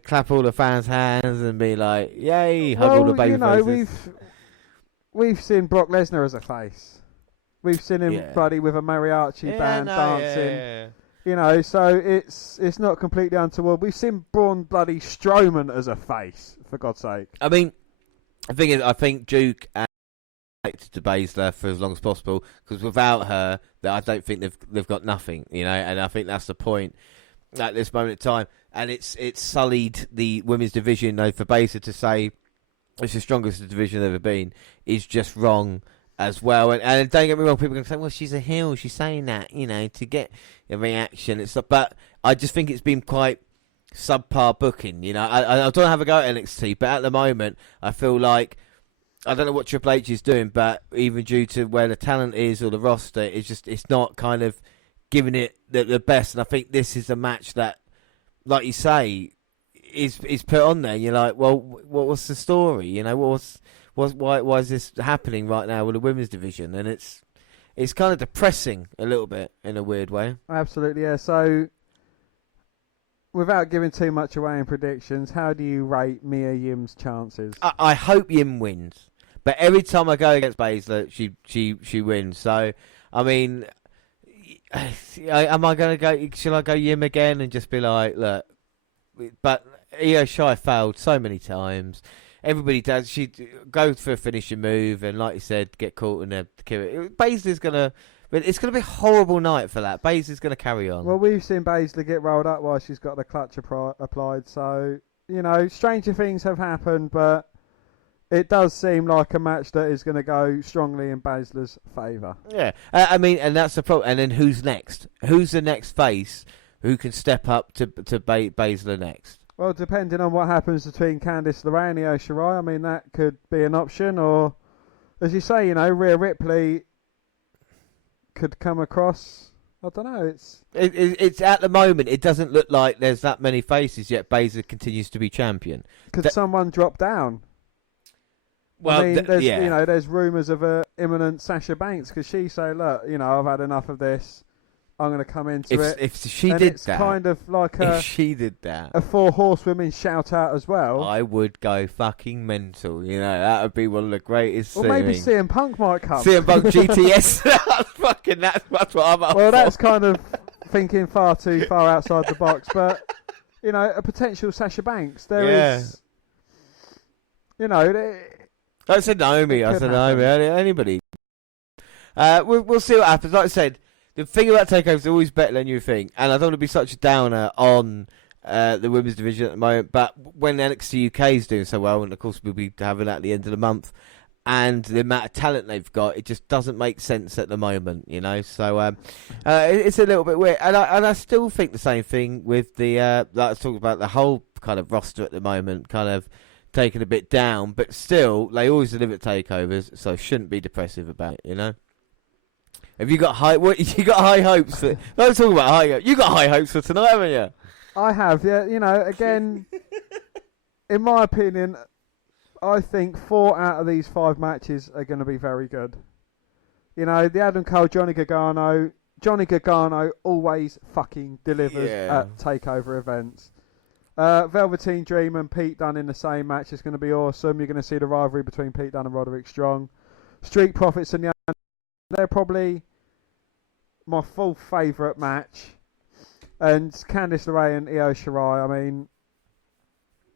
clap all the fans' hands and be like, "Yay!" Hug all the baby faces. We've seen Brock Lesnar as a face. We've seen him bloody with a mariachi band dancing. So it's not completely untoward. We've seen Braun bloody Strowman as a face, for God's sake. I mean, the thing is, I think Duke connected to Baszler for as long as possible, because without her, I don't think they've got nothing, and I think that's the point at this moment in time. And it's sullied the women's division, for Baszler to say it's the strongest division they've ever been is just wrong as well. And don't get me wrong, people are going to say, well, she's a heel, she's saying that, to get a reaction. But I just think it's been quite subpar booking. I don't have a go at NXT, but at the moment, I feel like, I don't know what Triple H is doing, but even due to where the talent is or the roster, it's not kind of giving it the best. And I think this is a match that, like you say, is put on there. You're like, well, what's the story? What's why is this happening right now with the women's division? And it's kind of depressing a little bit in a weird way. Absolutely, yeah. So, without giving too much away in predictions, how do you rate Mia Yim's chances? I hope Yim wins, but every time I go against Baszler, she wins. So, I mean, am I going to go? Shall I go Yim again and just be like, look? But Io Shirai failed so many times. Everybody does. She goes for a finishing move, and like you said, get caught in a kill. Baszler's gonna. It's gonna be a horrible night for that. Baszler's gonna carry on. Well, we've seen Baszler get rolled up while she's got the clutch applied. So stranger things have happened, but it does seem like a match that is going to go strongly in Baszler's favour. Yeah, I mean, and that's the problem. And then who's next? Who's the next face who can step up to Baszler next? Well, depending on what happens between Candice LeRae and Io Shirai, I mean, that could be an option. Or, as you say, Rhea Ripley could come across. I don't know. It's at the moment, it doesn't look like there's that many faces yet. Baszler continues to be champion. Could someone drop down? Well, I mean, there's rumours of an imminent Sasha Banks. Could she say, look, I've had enough of this. I'm going to come into it. If she and did it's that, kind of like if she did that, a 4 horsewomen shout out as well. I would go fucking mental. That would be one of the greatest. Or maybe CM Punk might come. CM Punk GTS. That's what I'm up Well, for. that's kind of thinking far too far outside the box. But a potential Sasha Banks. There is. I said Naomi. Anybody. We'll see what happens. Like I said. The thing about takeovers is always better than you think, and I don't want to be such a downer on the women's division at the moment. But when NXT UK is doing so well, and of course we'll be having that at the end of the month, and the amount of talent they've got, it just doesn't make sense at the moment, So it's a little bit weird, and I still think the same thing with the like I was talking about the whole kind of roster at the moment, kind of taking a bit down, but still they always deliver takeovers, so shouldn't be depressive about it, Have you got high? You got high hopes for? Don't talk about high hopes. You got high hopes for tonight, haven't you? I have, yeah. Again, in my opinion, I think 4 out of these 5 matches are going to be very good. The Adam Cole, Johnny Gargano always fucking delivers at takeover events. Velveteen Dream and Pete Dunne in the same match is going to be awesome. You're going to see the rivalry between Pete Dunne and Roderick Strong. Street Profits and they're probably my full favourite match. And Candice LeRae and Io Shirai, I mean,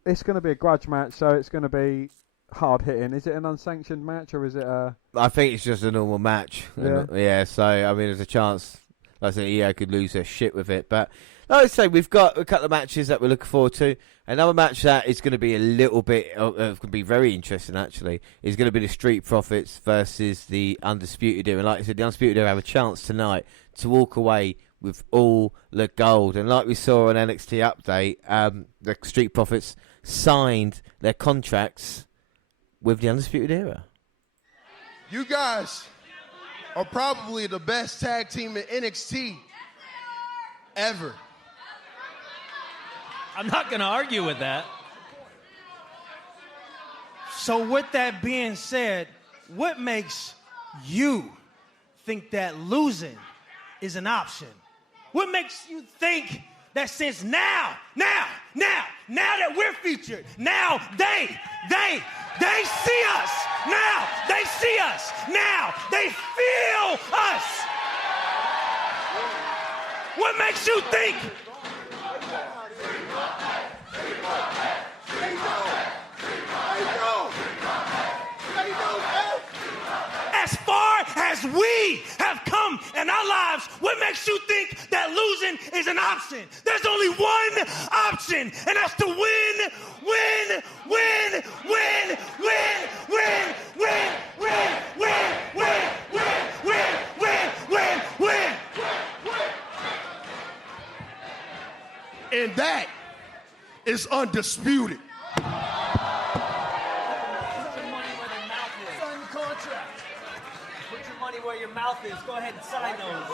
it's going to be a grudge match, so it's going to be hard hitting. Is it an unsanctioned match or is it a... I think it's just a normal match. Yeah. So, I mean, there's a chance, like I said, Io could lose her shit with it. But, like I say, we've got a couple of matches that we're looking forward to. Another match that is going to be a little bit, going to be very interesting actually, is going to be the Street Profits versus the Undisputed Era. And like I said, the Undisputed Era have a chance tonight to walk away with all the gold. And like we saw on NXT Update, the Street Profits signed their contracts with the Undisputed Era. You guys are probably the best tag team in NXT ever. I'm not going to argue with that. So with that being said, what makes you think that losing is an option? What makes you think that since now that we're featured, now they see us, now they see us, now they feel us? What makes you think? As far as we have come in our lives, what makes you think that losing is an option? There's only one option, and that's to win. And that is undisputed. Put your money where your mouth is. Go ahead and sign those.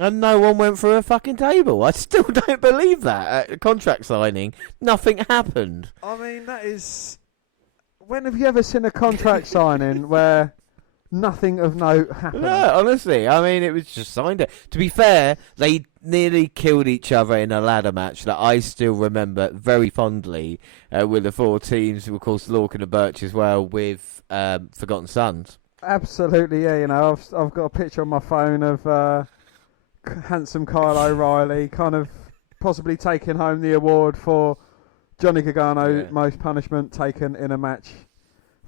And no one went through a fucking table. I still don't believe that. At contract signing, nothing happened. I mean, that is... When have you ever seen a contract signing where nothing of note happened? No, honestly. I mean, it was just signed it. To be fair, they nearly killed each other in a ladder match that I still remember very fondly with the 4 teams, of course, Lorcan and Birch as well, with Forgotten Sons. Absolutely, yeah. You know, I've got a picture on my phone of handsome Kyle O'Reilly kind of possibly taking home the award for Johnny Gargano most punishment taken in a match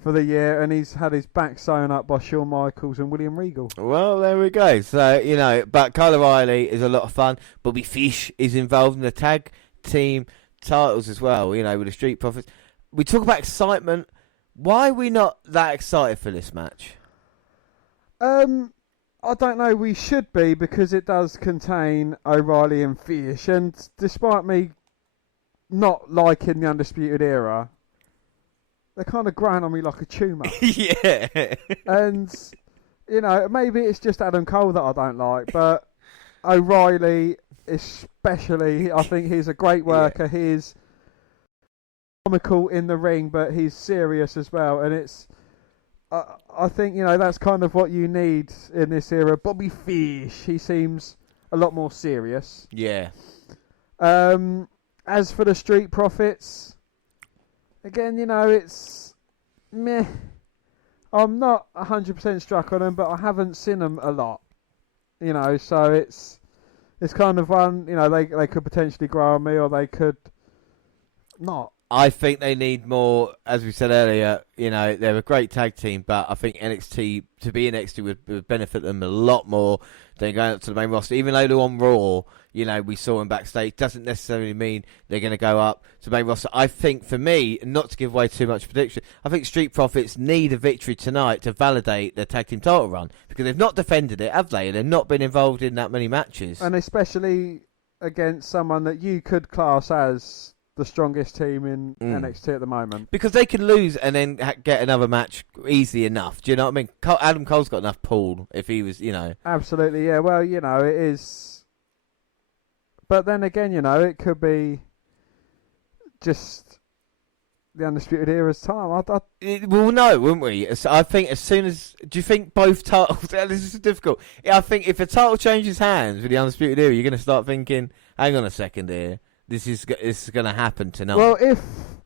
for the year, and he's had his back sewn up by Shawn Michaels and William Regal. Well, there we go. So, you know, but Kyle O'Reilly is a lot of fun. Bobby Fish is involved in the tag team titles as well, you know, with the Street Profits. We talk about excitement. Why are we not that excited for this match? I don't know. We should be, because it does contain O'Reilly and Fish, and despite me not liking the Undisputed Era, they're kind of growing on me like a tumour. Yeah. And, you know, maybe it's just Adam Cole that I don't like, but O'Reilly especially, I think he's a great worker. Yeah. He's comical in the ring, but he's serious as well, and it's... I think, you know, that's kind of what you need in this era. Bobby Fish, he seems a lot more serious. Yeah. As for the Street Profits, again, you know, it's meh. I'm not 100% struck on them, but I haven't seen them a lot. You know, so it's kind of one, you know, they could potentially grow on me, or they could not. I think they need more, as we said earlier, you know, they're a great tag team, but I think NXT, to be NXT would benefit them a lot more than going up to the main roster. Even though they're on Raw, you know, we saw them backstage, doesn't necessarily mean they're going to go up to the main roster. I think, for me, not to give away too much prediction, I think Street Profits need a victory tonight to validate their tag team title run, because they've not defended it, have they? They've not been involved in that many matches. And especially against someone that you could class as the strongest team in NXT at the moment. Because they can lose and then get another match easily enough. Do you know what I mean? Adam Cole's got enough pull if he was, you know. Absolutely, yeah. Well, you know, it is. But then again, you know, it could be just the Undisputed Era's time. We'll know, wouldn't we? I think as soon as... Do you think both titles... This is difficult. I think if a title changes hands with the Undisputed Era, you're going to start thinking, hang on a second here. This is going to happen tonight. Well,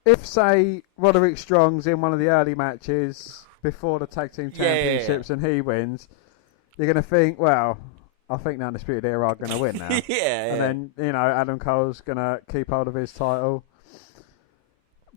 if say Roderick Strong's in one of the early matches before the tag team championships and he wins, you're going to think, well, I think the Undisputed Era are going to win now. And then, you know, Adam Cole's going to keep hold of his title.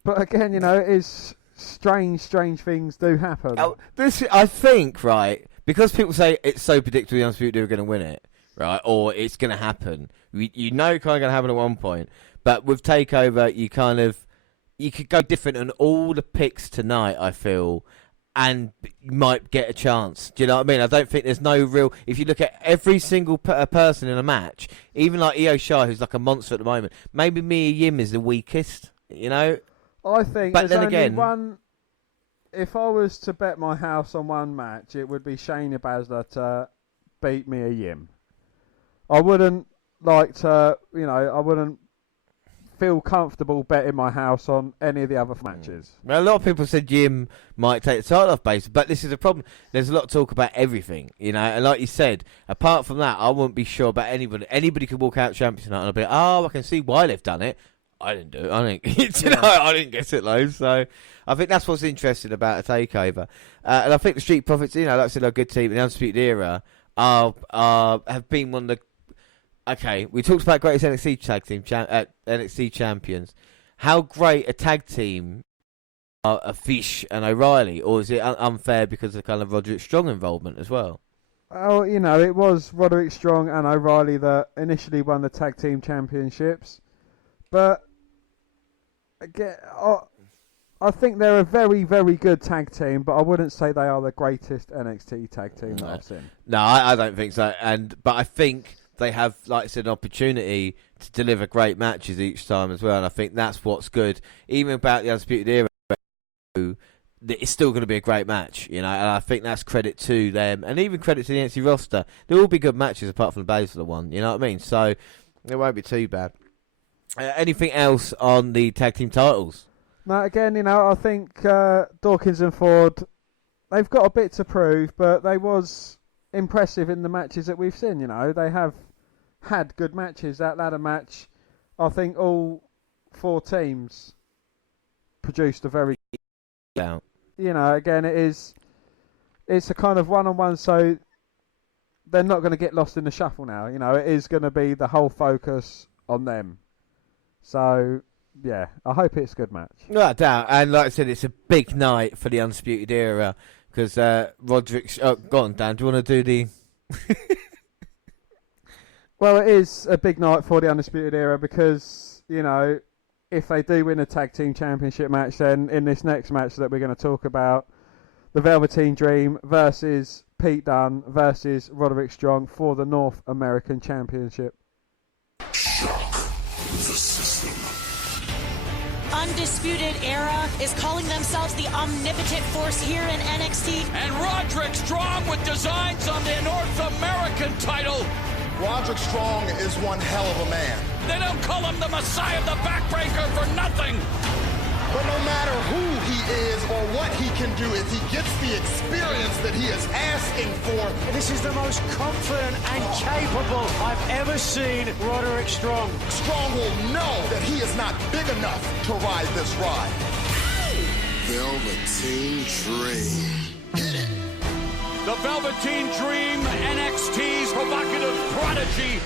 But again, you know, it is strange things do happen. I think, right, because people say it's so predictable the Undisputed Era are going to win it, right, or it's going to happen. You know it's kind of going to happen at one point. But with TakeOver, you could go different on all the picks tonight, I feel, and you might get a chance. Do you know what I mean? I don't think there's no real... If you look at every single person in a match, even like Io Shirai, who's like a monster at the moment, maybe Mia Yim is the weakest, you know? I think but there's then only again, one... If I was to bet my house on one match, it would be Shayna Baszler to beat Mia Yim. I wouldn't like to, you know, I wouldn't feel comfortable betting my house on any of the other matches. Well, a lot of people said Jim might take the title off base, but this is a problem. There's a lot of talk about everything, you know, and like you said, apart from that, I wouldn't be sure about anybody. Anybody could walk out champion tonight and I'll be like, oh, I can see why they've done it. I didn't do it. I didn't, you know, I didn't get it, though. So I think that's what's interesting about a takeover. And I think the Street Profits, you know, like I said, are a good team. The Undisputed Era have been one of the... Okay, we talked about greatest NXT tag team, NXT champions. How great a tag team are Fish and O'Reilly, or is it unfair because of kind of Roderick Strong involvement as well? Oh, you know, it was Roderick Strong and O'Reilly that initially won the tag team championships, but again, I think they're a very, very good tag team, but I wouldn't say they are the greatest NXT tag team that I've seen. No, I don't think so. But I think they have, like I said, an opportunity to deliver great matches each time as well, and I think that's what's good. Even about the Undisputed Era, it's still going to be a great match, and I think that's credit to them, and even credit to the NXT roster. They'll all be good matches apart from the Baszler one, you know what I mean? So it won't be too bad. Anything else on the tag team titles? No, again, I think Dawkins and Ford, they've got a bit to prove, but they was impressive in the matches that we've seen, They have had good matches. That ladder match, I think all 4 teams produced a very good out. Again, it's a kind of one-on-one, so they're not going to get lost in the shuffle now. It is going to be the whole focus on them. So, yeah, I hope it's a good match. No doubt. And like I said, it's a big night for the Undisputed Era because Roderick's... Oh, go on, Dan. Do you want to do the... Well, it is a big night for the Undisputed Era because, if they do win a tag team championship match, then in this next match that we're going to talk about, the Velveteen Dream versus Pete Dunne versus Roderick Strong for the North American Championship. Shock the system. Undisputed Era is calling themselves the omnipotent force here in NXT. And Roderick Strong with designs on the North American title. Roderick Strong is one hell of a man. They don't call him the Messiah, the backbreaker for nothing. But no matter who he is or what he can do, if he gets the experience that he is asking for. This is the most confident and capable I've ever seen Roderick Strong. Strong will know that he is not big enough to ride this ride. Velveteen Dream. Hit it. The Velveteen Dream, NXT's provocative prodigy.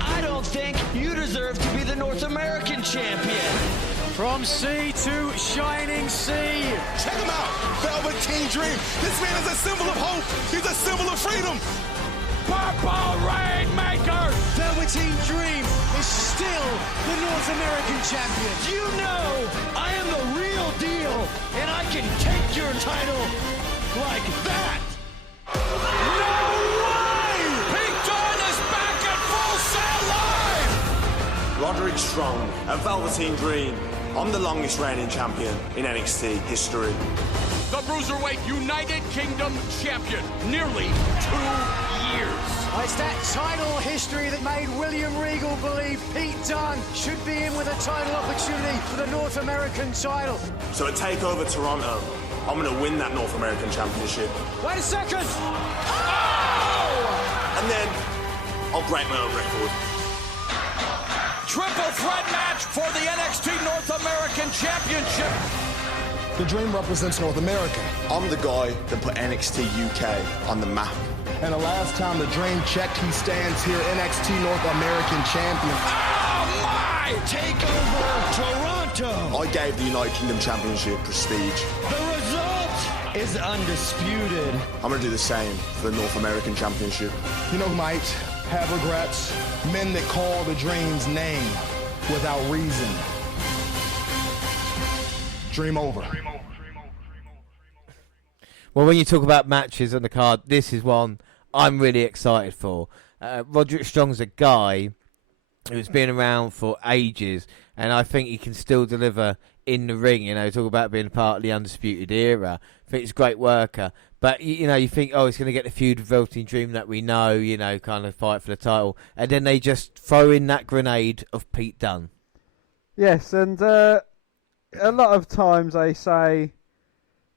I don't think you deserve to be the North American champion. From sea to shining sea. Check him out, Velveteen Dream. This man is a symbol of hope. He's a symbol of freedom. Purple Rainmaker. Velveteen Dream is still the North American champion. You know I am the real deal, and I can take your title like that. No way! Pete Dunne is back at Full Sail Live! Roderick Strong and Velveteen Dream. I'm the longest reigning champion in NXT history. The Bruiserweight United Kingdom champion. Nearly 2 years. It's that title history that made William Regal believe Pete Dunne should be in with a title opportunity for the North American title. So at TakeOver Toronto, I'm going to win that North American Championship. Wait a second! Oh! And then I'll break my own record. Triple threat match for the NXT North American Championship. The Dream represents North America. I'm the guy that put NXT UK on the map. And the last time the Dream checked, he stands here NXT North American champion. Oh my! TakeOver Toronto. I gave the United Kingdom Championship prestige. The result is undisputed. I'm going to do the same for the North American Championship. You know who might have regrets? Men that call the Dream's name without reason. Dream over. Well, when you talk about matches on the card, this is one I'm really excited for. Roderick Strong's a guy who's been around for ages, and I think he can still deliver in the ring. Talk about being part of the Undisputed Era. I think he's a great worker. But, you think, he's going to get the feud with Velveteen Dream that we know, kind of fight for the title. And then they just throw in that grenade of Pete Dunne. Yes, and a lot of times they say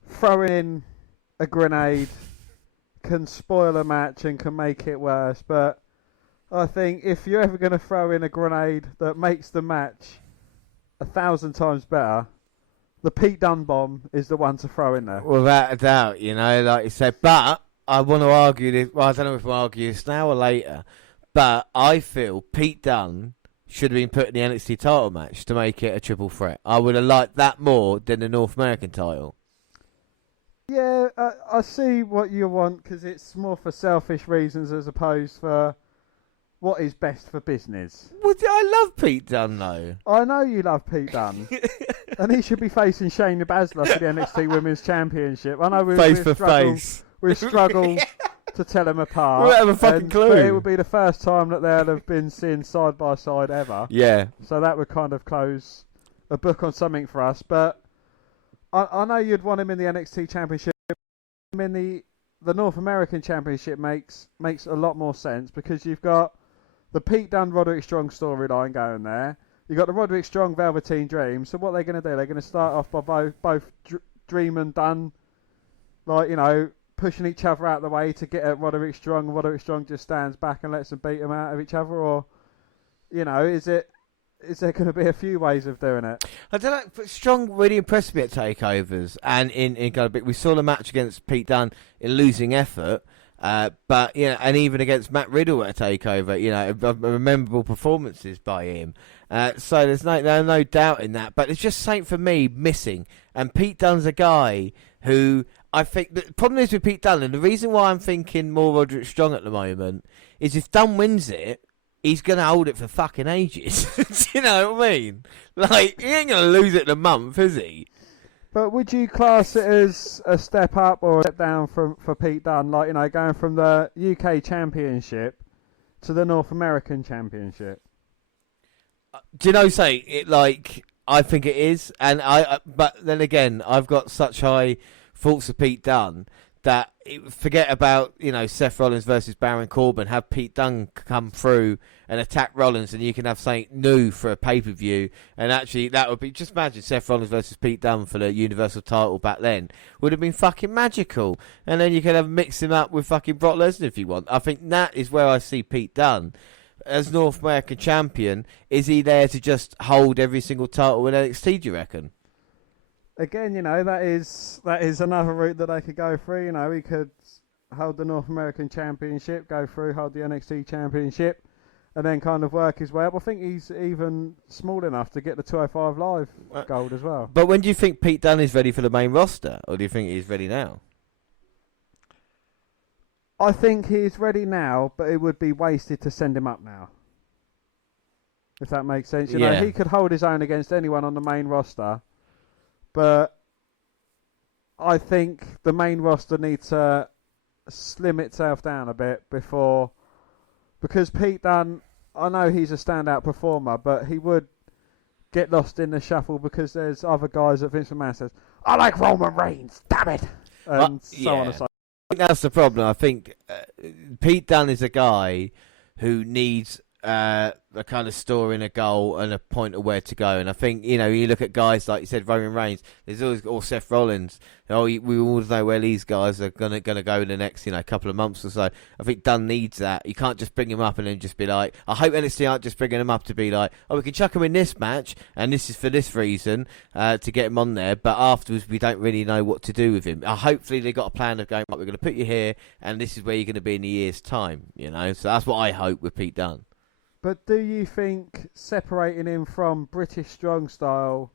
throwing in a grenade can spoil a match and can make it worse. But I think if you're ever going to throw in a grenade that makes the match 1,000 times better, the Pete Dunne bomb is the one to throw in there. Without a doubt, like you said. But I want to argue this. Well, I don't know if we'll argue this now or later. But I feel Pete Dunne should have been put in the NXT title match to make it a triple threat. I would have liked that more than the North American title. Yeah, I see what you want because it's more for selfish reasons as opposed for what is best for business. Well, I love Pete Dunne, though. I know you love Pete Dunne. And he should be facing Shayna Baszler for the NXT Women's Championship. I know we've struggled to tell them apart. We don't have a fucking clue. But it would be the first time that they'll have been seen side by side ever. Yeah. So that would kind of close a book on something for us. But I know you'd want him in the NXT Championship. I mean, the North American Championship makes a lot more sense because you've got the Pete Dunne Roderick Strong storyline going there. You've got the Roderick Strong Velveteen Dream. So what are they going to do? They're going to start off by both Dream and Dunne, like, you know, pushing each other out of the way to get at Roderick Strong, and Roderick Strong just stands back and lets them beat them out of each other, or, you know, is there going to be a few ways of doing it? I don't know. But Strong really impressed me at takeovers, and in kind of bit. We saw the match against Pete Dunne in losing effort, but you know, and even against Matt Riddle at a takeover, you know, memorable performances by him. So there's no doubt in that. But it's just something for me missing. And Pete Dunne's a guy who I think the problem is with Pete Dunne, and the reason why I'm thinking more Roderick Strong at the moment is if Dunne wins it, he's going to hold it for fucking ages. Do you know what I mean? Like, he ain't going to lose it in a month, is he? But would you class it as a step up or a step down for Pete Dunne? Like, you know, going from the UK Championship to the North American Championship? Do you know, I think it is. And but then again, I've got such high thoughts of Pete Dunne that forget about, you know, Seth Rollins versus Baron Corbin. Have Pete Dunne come through and attack Rollins, and you can have something new for a pay-per-view. And actually, that would be, just imagine Seth Rollins versus Pete Dunne for the Universal title back then. Would have been fucking magical. And then you could have mixed him up with fucking Brock Lesnar if you want. I think that is where I see Pete Dunne. As North American champion, is he there to just hold every single title in NXT, do you reckon? Again, you know, that is another route that they could go through. You know, he could hold the North American Championship, go through, hold the NXT Championship, and then kind of work his way up. I think he's even small enough to get the 205 Live gold as well. But when do you think Pete Dunne is ready for the main roster? Or do you think he's ready now? I think he's ready now, but it would be wasted to send him up now. If that makes sense. You know, he could hold his own against anyone on the main roster. But I think the main roster needs to slim itself down a bit before, because Pete Dunne, I know he's a standout performer, but he would get lost in the shuffle because there's other guys that Vince McMahon says, I like Roman Reigns, damn it, and so on and so forth. I think that's the problem. I think Pete Dunne is a guy who needs a kind of story and a goal and a point of where to go. And I think, you know, you look at guys like you said, Roman Reigns, there's always, or Seth Rollins. We all know where these guys are gonna go in the next, you know, couple of months or so. I think Dunne needs that. You can't just bring him up and then just be like, I hope NXT aren't just bringing him up to be like, oh, we can chuck him in this match and this is for this reason to get him on there, but afterwards we don't really know what to do with him. Hopefully they got a plan of going, right, we're going to put you here and this is where you're going to be in a year's time, you know. So that's what I hope with Pete Dunne. But do you think separating him from British Strong Style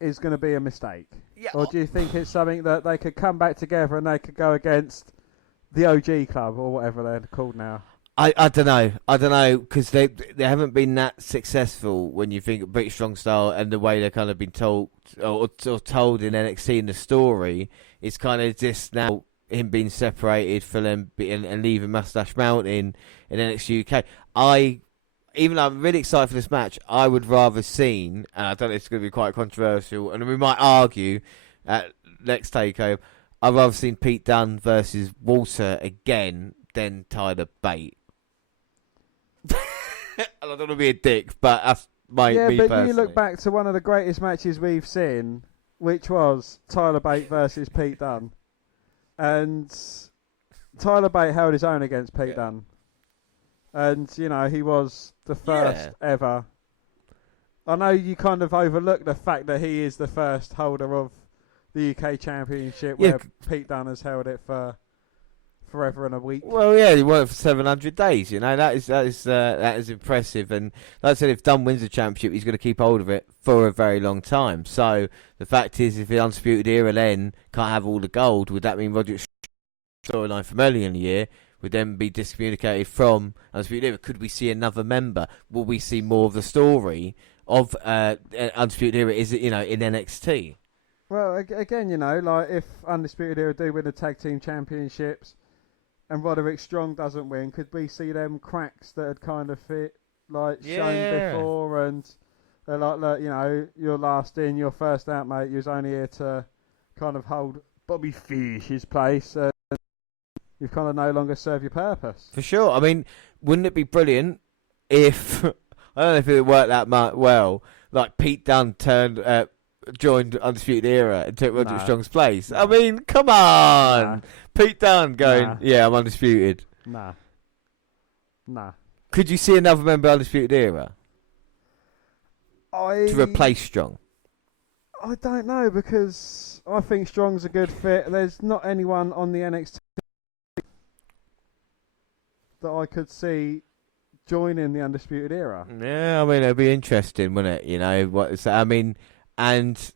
is going to be a mistake? Yeah. Or do you think it's something that they could come back together and they could go against the OG club or whatever they're called now? I don't know, because they haven't been that successful when you think of British Strong Style and the way they've kind of been told or told in NXT in the story. It's kind of just now him being separated for them and leaving Mustache Mountain in NXT UK. Even though I'm really excited for this match, I would rather seen, and I don't know if it's going to be quite controversial, and we might argue at next takeover, I'd rather seen Pete Dunne versus Walter again than Tyler Bate. I don't want to be a dick, but that's me but personally. You look back to one of the greatest matches we've seen, which was Tyler Bate versus Pete Dunne. And Tyler Bate held his own against Pete Dunne. And, you know, he was the first ever. I know you kind of overlook the fact that he is the first holder of the UK Championship, where Pete Dunne has held it for forever and a week. Well, yeah, he won it for 700 days. You know, that is impressive. And like I said, if Dunne wins the championship, he's going to keep hold of it for a very long time. So the fact is, if the Undisputed Era then can't have all the gold, would that mean Roderick's storyline from early in the year would then be discommunicated from Undisputed Era? Could we see another member? Will we see more of the story of Undisputed Era? Is it, you know, in NXT? Well, again, you know, like if Undisputed Era do win the tag team championships and Roderick Strong doesn't win, could we see them cracks that had kind of shown before, and They're like, look, you know, you're last in, you're first out, mate. You was only here to kind of hold Bobby Fish's place. You've kind of no longer serve your purpose. For sure. I mean, wouldn't it be brilliant if, I don't know if it would work that well, like Pete Dunne joined Undisputed Era and took Roderick Strong's place. I mean, come on. Pete Dunne going, yeah, I'm Undisputed. Nah. Could you see another member of Undisputed Era to replace Strong? I don't know, because I think Strong's a good fit. There's not anyone on the NXT that I could see joining the Undisputed Era. Yeah, I mean, it'd be interesting, wouldn't it? You know, and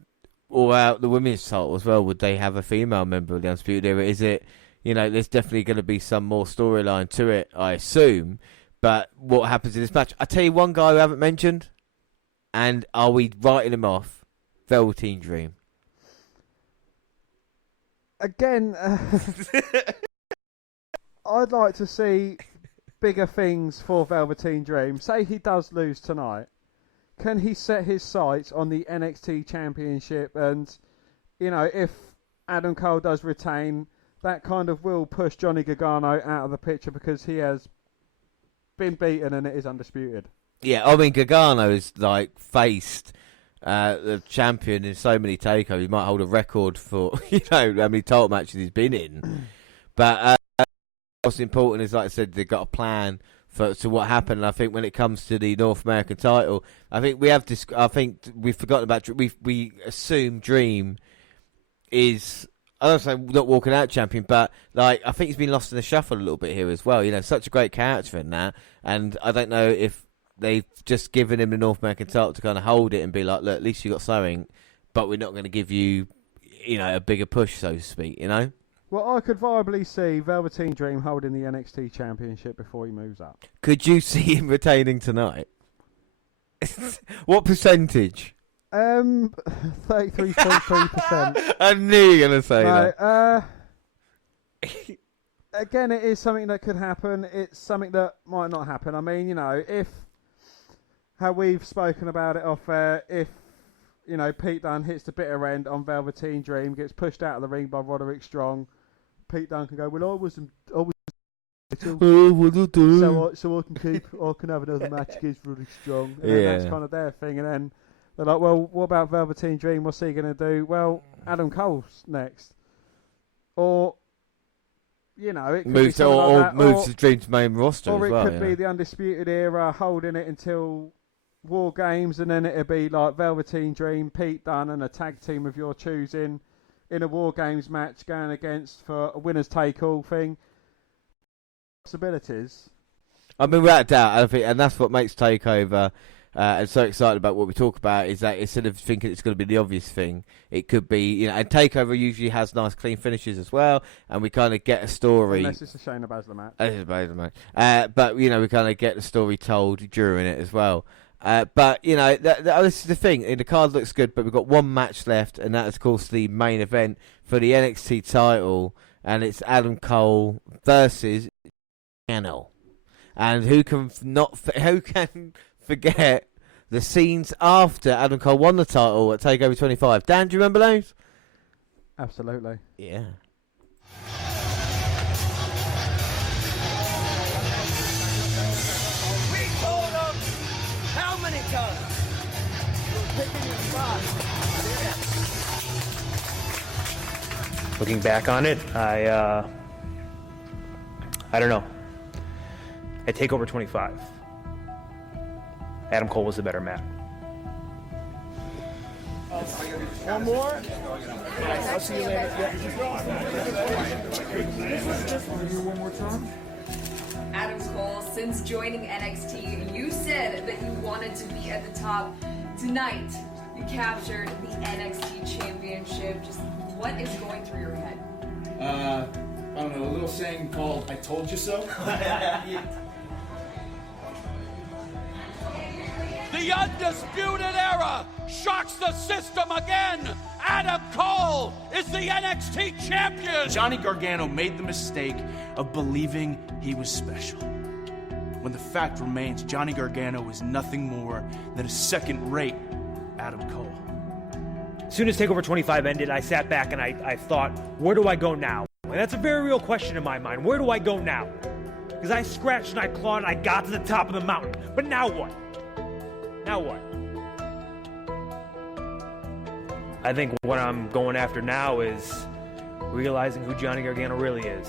all out the women's title as well. Would they have a female member of the Undisputed Era? Is it, you know, there's definitely going to be some more storyline to it, I assume. But what happens in this match? I tell you one guy we haven't mentioned, and are we writing him off? Velveteen Dream. Again, I'd like to see bigger things for Velveteen Dream. Say he does lose tonight. Can he set his sights on the NXT Championship? And, you know, if Adam Cole does retain, that kind of will push Johnny Gargano out of the picture, because he has been beaten and it is undisputed. Yeah, I mean, Gargano's like faced the champion in so many takeovers. He might hold a record for, you know, how many title matches he's been in. But what's important is, like I said, they've got a plan to what happened. And I think when it comes to the North American title, I think I think we've forgotten about. We assume Dream is, I don't say not walking out champion, but like I think he's been lost in the shuffle a little bit here as well. You know, such a great character in that, and I don't know if they've just given him the North American title to kind of hold it and be like, look, at least you got something, but we're not going to give you, you know, a bigger push, so to speak. You know. Well, I could viably see Velveteen Dream holding the NXT Championship before he moves up. Could you see him retaining tonight? What percentage? 33.3%. I knew you were going to say that. Again, it is something that could happen. It's something that might not happen. I mean, you know, how we've spoken about it off air, if, you know, Pete Dunne hits the bitter end on Velveteen Dream, gets pushed out of the ring by Roderick Strong, Pete Dunne can go, well, I was so I can have another match against Roderick Strong. And then that's kind of their thing. And then they're like, well, what about Velveteen Dream? What's he going to do? Well, Adam Cole's next. Or, you know, it could moves to Dream's main roster or as well. Or it could be the Undisputed Era holding it until War Games, and then it'd be like Velveteen Dream, Pete Dunne, and a tag team of your choosing in a War Games match going against for a winner's take all thing. Possibilities. I mean, without doubt, I think, and that's what makes Takeover and so excited about what we talk about, is that instead of thinking it's going to be the obvious thing, it could be, you know, and Takeover usually has nice clean finishes as well, and we kind of get a story. Unless it's a Shayna Baszler match. It's a Baszler match. But, you know, we kind of get the story told during it as well. But, you know, this is the thing. The card looks good, but we've got one match left, and that is, of course, the main event for the NXT title, and it's Adam Cole versus Channel. And who can forget the scenes after Adam Cole won the title at TakeOver 25? Dan, do you remember those? Absolutely. Yeah. How many times? Looking back on it, I don't know. At TakeOver 25, Adam Cole was the better man. One more? I'll see you later. One more time. Adam Cole, since joining NXT, you said that you wanted to be at the top. Tonight, you captured the NXT Championship. Just what is going through your head? I don't know, a little saying called "I told you so." The Undisputed Era shocks the system again. Adam Cole is the NXT champion. Johnny Gargano made the mistake of believing he was special. when the fact remains Johnny Gargano is nothing more than a second-rate Adam Cole. As soon as TakeOver 25 ended, I sat back and I thought, where do I go now? And that's a very real question in my mind. Where do I go now? Because I scratched and I clawed and I got to the top of the mountain. But now what? Now what? I think what I'm going after now is realizing who Johnny Gargano really is.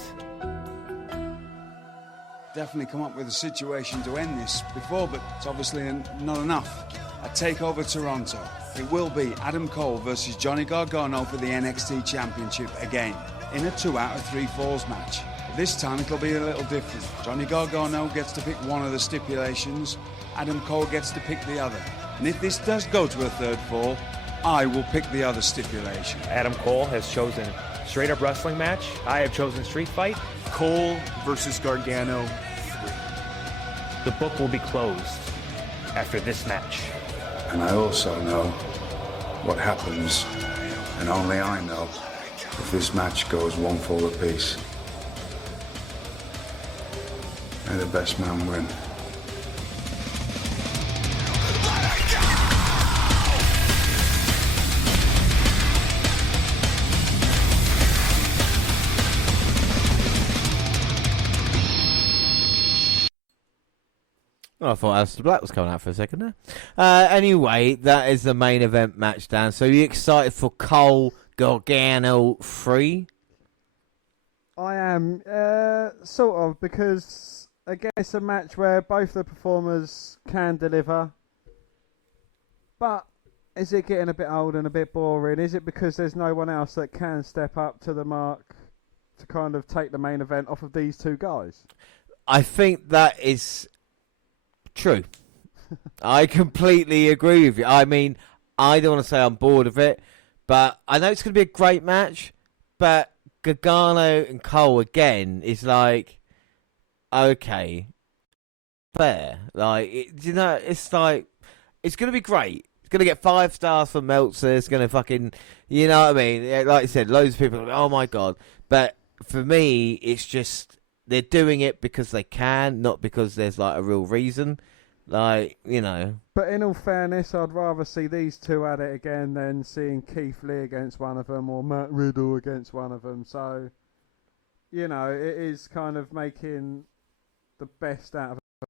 Definitely come up with a situation to end this before, but it's obviously not enough. At TakeOver Toronto, it will be Adam Cole versus Johnny Gargano for the NXT Championship again, in a 2 out of 3 falls match. This time it'll be a little different. Johnny Gargano gets to pick one of the stipulations, Adam Cole gets to pick the other. And if this does go to a third fall, I will pick the other stipulation. Adam Cole has chosen straight up wrestling match. I have chosen street fight. Cole versus Gargano 3. The book will be closed after this match. And I also know what happens, and only I know, if this match goes 1 fall apiece. May the best man win. Oh, I thought Aleister Black was coming out for a second there. Anyway, that is the main event match, Dan. So are you excited for Cole Gargano 3? I am, sort of, because, again, it's a match where both the performers can deliver. But is it getting a bit old and a bit boring? Is it because there's no one else that can step up to the mark to kind of take the main event off of these two guys? I think that is true. I completely agree with you. I mean, I don't want to say I'm bored of it, but I know it's going to be a great match, but Gargano and Cole again is like, okay, fair. Like, it's like, it's going to be great. It's going to get 5 stars from Meltzer. It's going to fucking, you know what I mean? Like I said, loads of people are like, oh my God. But for me, it's just, they're doing it because they can, not because there's like a real reason. Like, you know. But in all fairness, I'd rather see these two at it again than seeing Keith Lee against one of them or Matt Riddle against one of them. So, you know, it is kind of making the best out of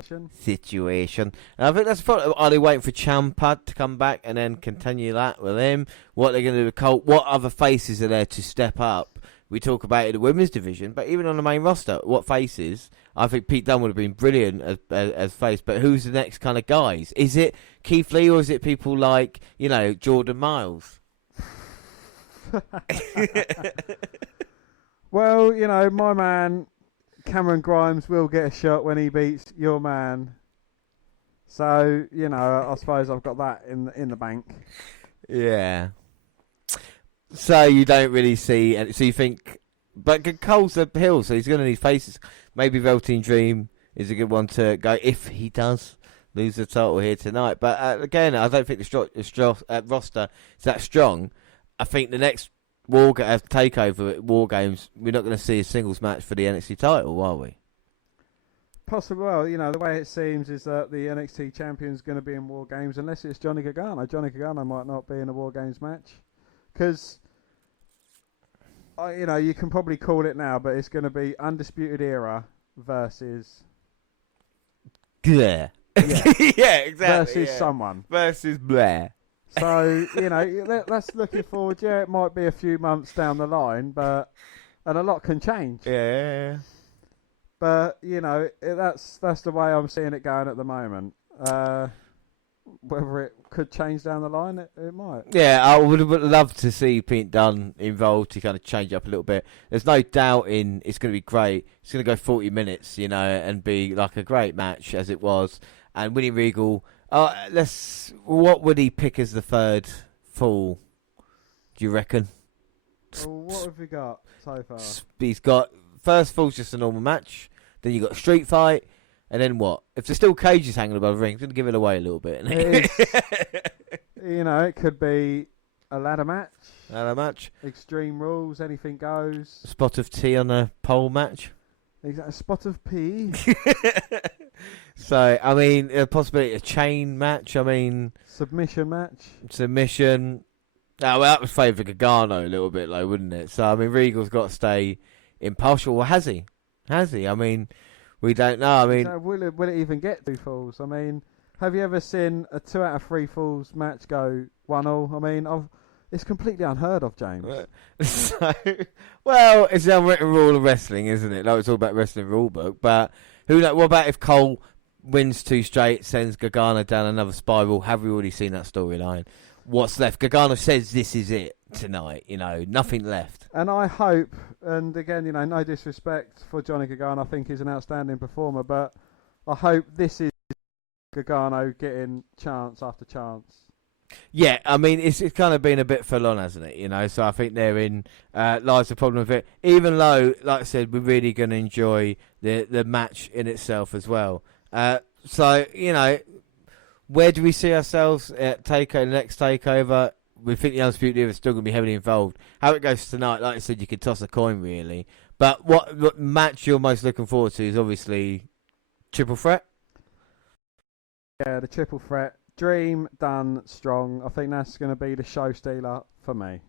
a situation. And I think that's probably, are they waiting for Ciampa to come back and then continue that with him? What they're going to do with Cole? What other faces are there to step up? We talk about it in the women's division, but even on the main roster, what faces? I think Pete Dunne would have been brilliant as face, but who's the next kind of guys? Is it Keith Lee or is it people like, you know, Jordan Miles? Well, you know, my man Cameron Grimes will get a shot when he beats your man. So, you know, I suppose I've got that in the bank. Yeah. So you don't really see, so you think, but Cole's a heel, so he's going to need faces. Maybe Velveteen Dream is a good one to go if he does lose the title here tonight. But again, I don't think the roster is that strong. I think the next takeover War Games, we're not going to see a singles match for the NXT title, are we? Possibly. Well, you know, the way it seems is that the NXT champion is going to be in War Games unless it's Johnny Gargano. Johnny Gargano might not be in a War Games match because, you know, you can probably call it now, but it's going to be Undisputed Era versus... Yeah. Yeah, exactly. Versus someone. Versus Blair. So, you know, that's looking forward. Yeah, it might be a few months down the line, and a lot can change. Yeah. But, you know, that's the way I'm seeing it going at the moment. Whether it could change down the line, it might. Yeah, I would love to see Pete Dunne involved to kind of change up a little bit. There's no doubt it's going to be great. It's going to go 40 minutes, you know, and be like a great match as it was. And William Regal, what would he pick as the third fall, do you reckon? Well, what have we got so far? He's got, first fall's just a normal match. Then you got a street fight. And then what? If there's still cages hanging above the ring, it's going to give it away a little bit. You know, it could be a ladder match. Extreme Rules, anything goes. A spot of tea on a pole match. Exactly. A spot of pee. So, I mean, a possibility of a chain match. I mean, submission match. Submission. Oh, well, that would favour Gargano a little bit, though, wouldn't it? So, I mean, Regal's got to stay impartial. Well, has he? Has he? I mean, we don't know. I mean, so will it even get 2 falls? I mean, have you ever seen a 2 out of 3 falls match go 1-1? I mean, it's completely unheard of, James. So, well, it's the unwritten rule of wrestling, isn't it? Like, it's all about wrestling rulebook. But who knows? What about if Cole wins 2 straight, sends Gargano down another spiral? Have we already seen that storyline? What's left? Gargano says this is it tonight. You know, nothing left. And I hope, and again, you know, no disrespect for Johnny Gargano, I think he's an outstanding performer, but I hope this is Gargano getting chance after chance. Yeah, I mean, it's kind of been a bit full on, hasn't it? You know, so I think therein lies the problem with it. Even though, like I said, we're really going to enjoy the match in itself as well. So, you know, where do we see ourselves at the next takeover? We think the Undisputed Era is still going to be heavily involved. How it goes tonight, like I said, you could toss a coin, really. But what match you're most looking forward to is obviously Triple Threat. Yeah, the Triple Threat. Dream, Dunne, Strong. I think that's going to be the show stealer for me.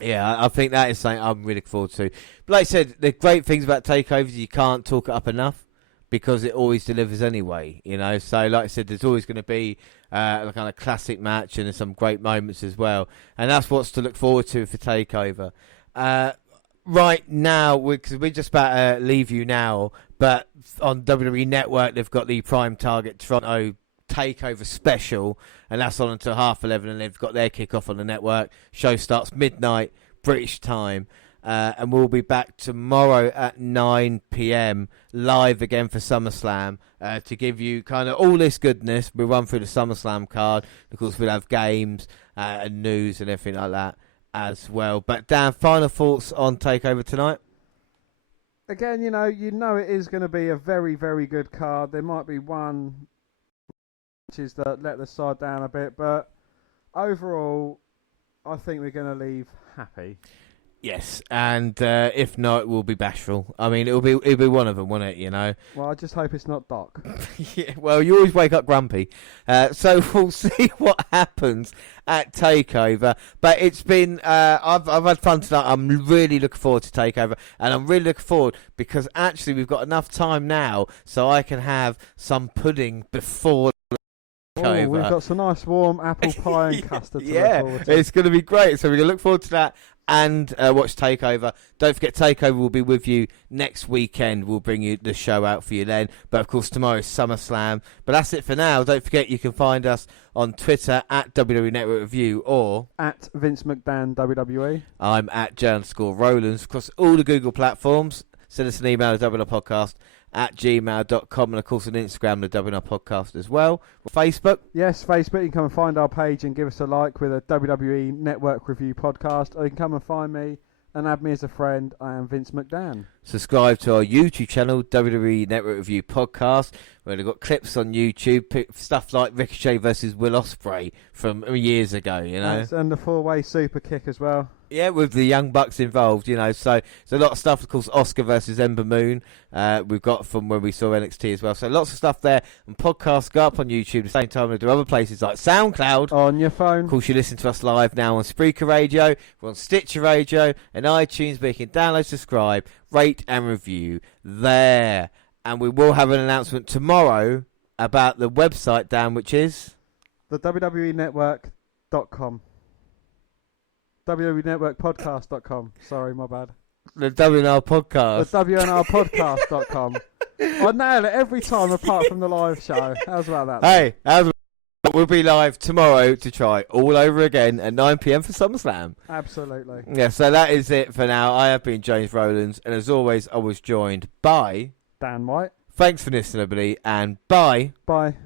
Yeah, I think that is something I'm really looking forward to. But like I said, the great things about takeovers, you can't talk it up enough because it always delivers anyway, you know. So like I said, there's always going to be a kind of classic match and there's some great moments as well. And that's what's to look forward to for takeover. Right now, because we're just about to leave you now, but on WWE Network, they've got the Prime Target Toronto Takeover special, and that's on until 11:30, and they've got their kickoff on the network. Show starts midnight British time, and we'll be back tomorrow at 9 p.m. live again for SummerSlam to give you kind of all this goodness. We'll run through the SummerSlam card. Of course, we'll have games and news and everything like that as well. But Dan, final thoughts on Takeover tonight? Again, you know it is going to be a very, very good card. There might be one matches that let the side down a bit, but overall, I think we're going to leave happy. Yes, and if not, we'll be bashful. I mean, it'll be one of them, won't it? You know. Well, I just hope it's not Doc. Yeah, well, you always wake up grumpy, so we'll see what happens at Takeover. But it's been I've had fun tonight. I'm really looking forward to Takeover, and I'm really looking forward because actually we've got enough time now, so I can have some pudding before. Oh, we've got some nice warm apple pie and custard to look forward to. It's going to be great. So we're going to look forward to that and watch Takeover. Don't forget, Takeover will be with you next weekend. We'll bring you the show out for you then. But, of course, tomorrow's SummerSlam. But that's it for now. Don't forget, you can find us on Twitter at WWE Network Review or at Vince McDan WWE. I'm at J_Rollins. Across all the Google platforms. Send us an email at WNRpodcast@gmail.com, and of course on Instagram, the WNR Podcast as well. Facebook? Yes, Facebook. You can come and find our page and give us a like with a WWE Network Review podcast, or you can come and find me and add me as a friend. I am Vince McDan. Subscribe to our YouTube channel, WWE Network Review Podcast, where we've got clips on YouTube, stuff like Ricochet versus Will Ospreay from years ago, you know. And the 4-way super kick as well. Yeah, with the Young Bucks involved, you know. So there's a lot of stuff. Of course, Oscar versus Ember Moon. We've got from when we saw NXT as well. So lots of stuff there. And podcasts go up on YouTube at the same time. We do other places like SoundCloud. On your phone. Of course, you listen to us live now on Spreaker Radio. We're on Stitcher Radio and iTunes, where you can download, subscribe, rate and review there. And we will have an announcement tomorrow about the website, Dan, which is? The WWEnetwork.com. WWEnetworkpodcast.com. Sorry, my bad. The WNR Podcast. The WNRpodcast.com. I nail it every time apart from the live show. How's about that? Hey, we'll be live tomorrow to try all over again at 9 p.m. for SummerSlam. Absolutely. Yeah, so that is it for now. I have been James Rowlands, and as always, I was joined by Dan White. Thanks for listening, everybody, and bye. Bye.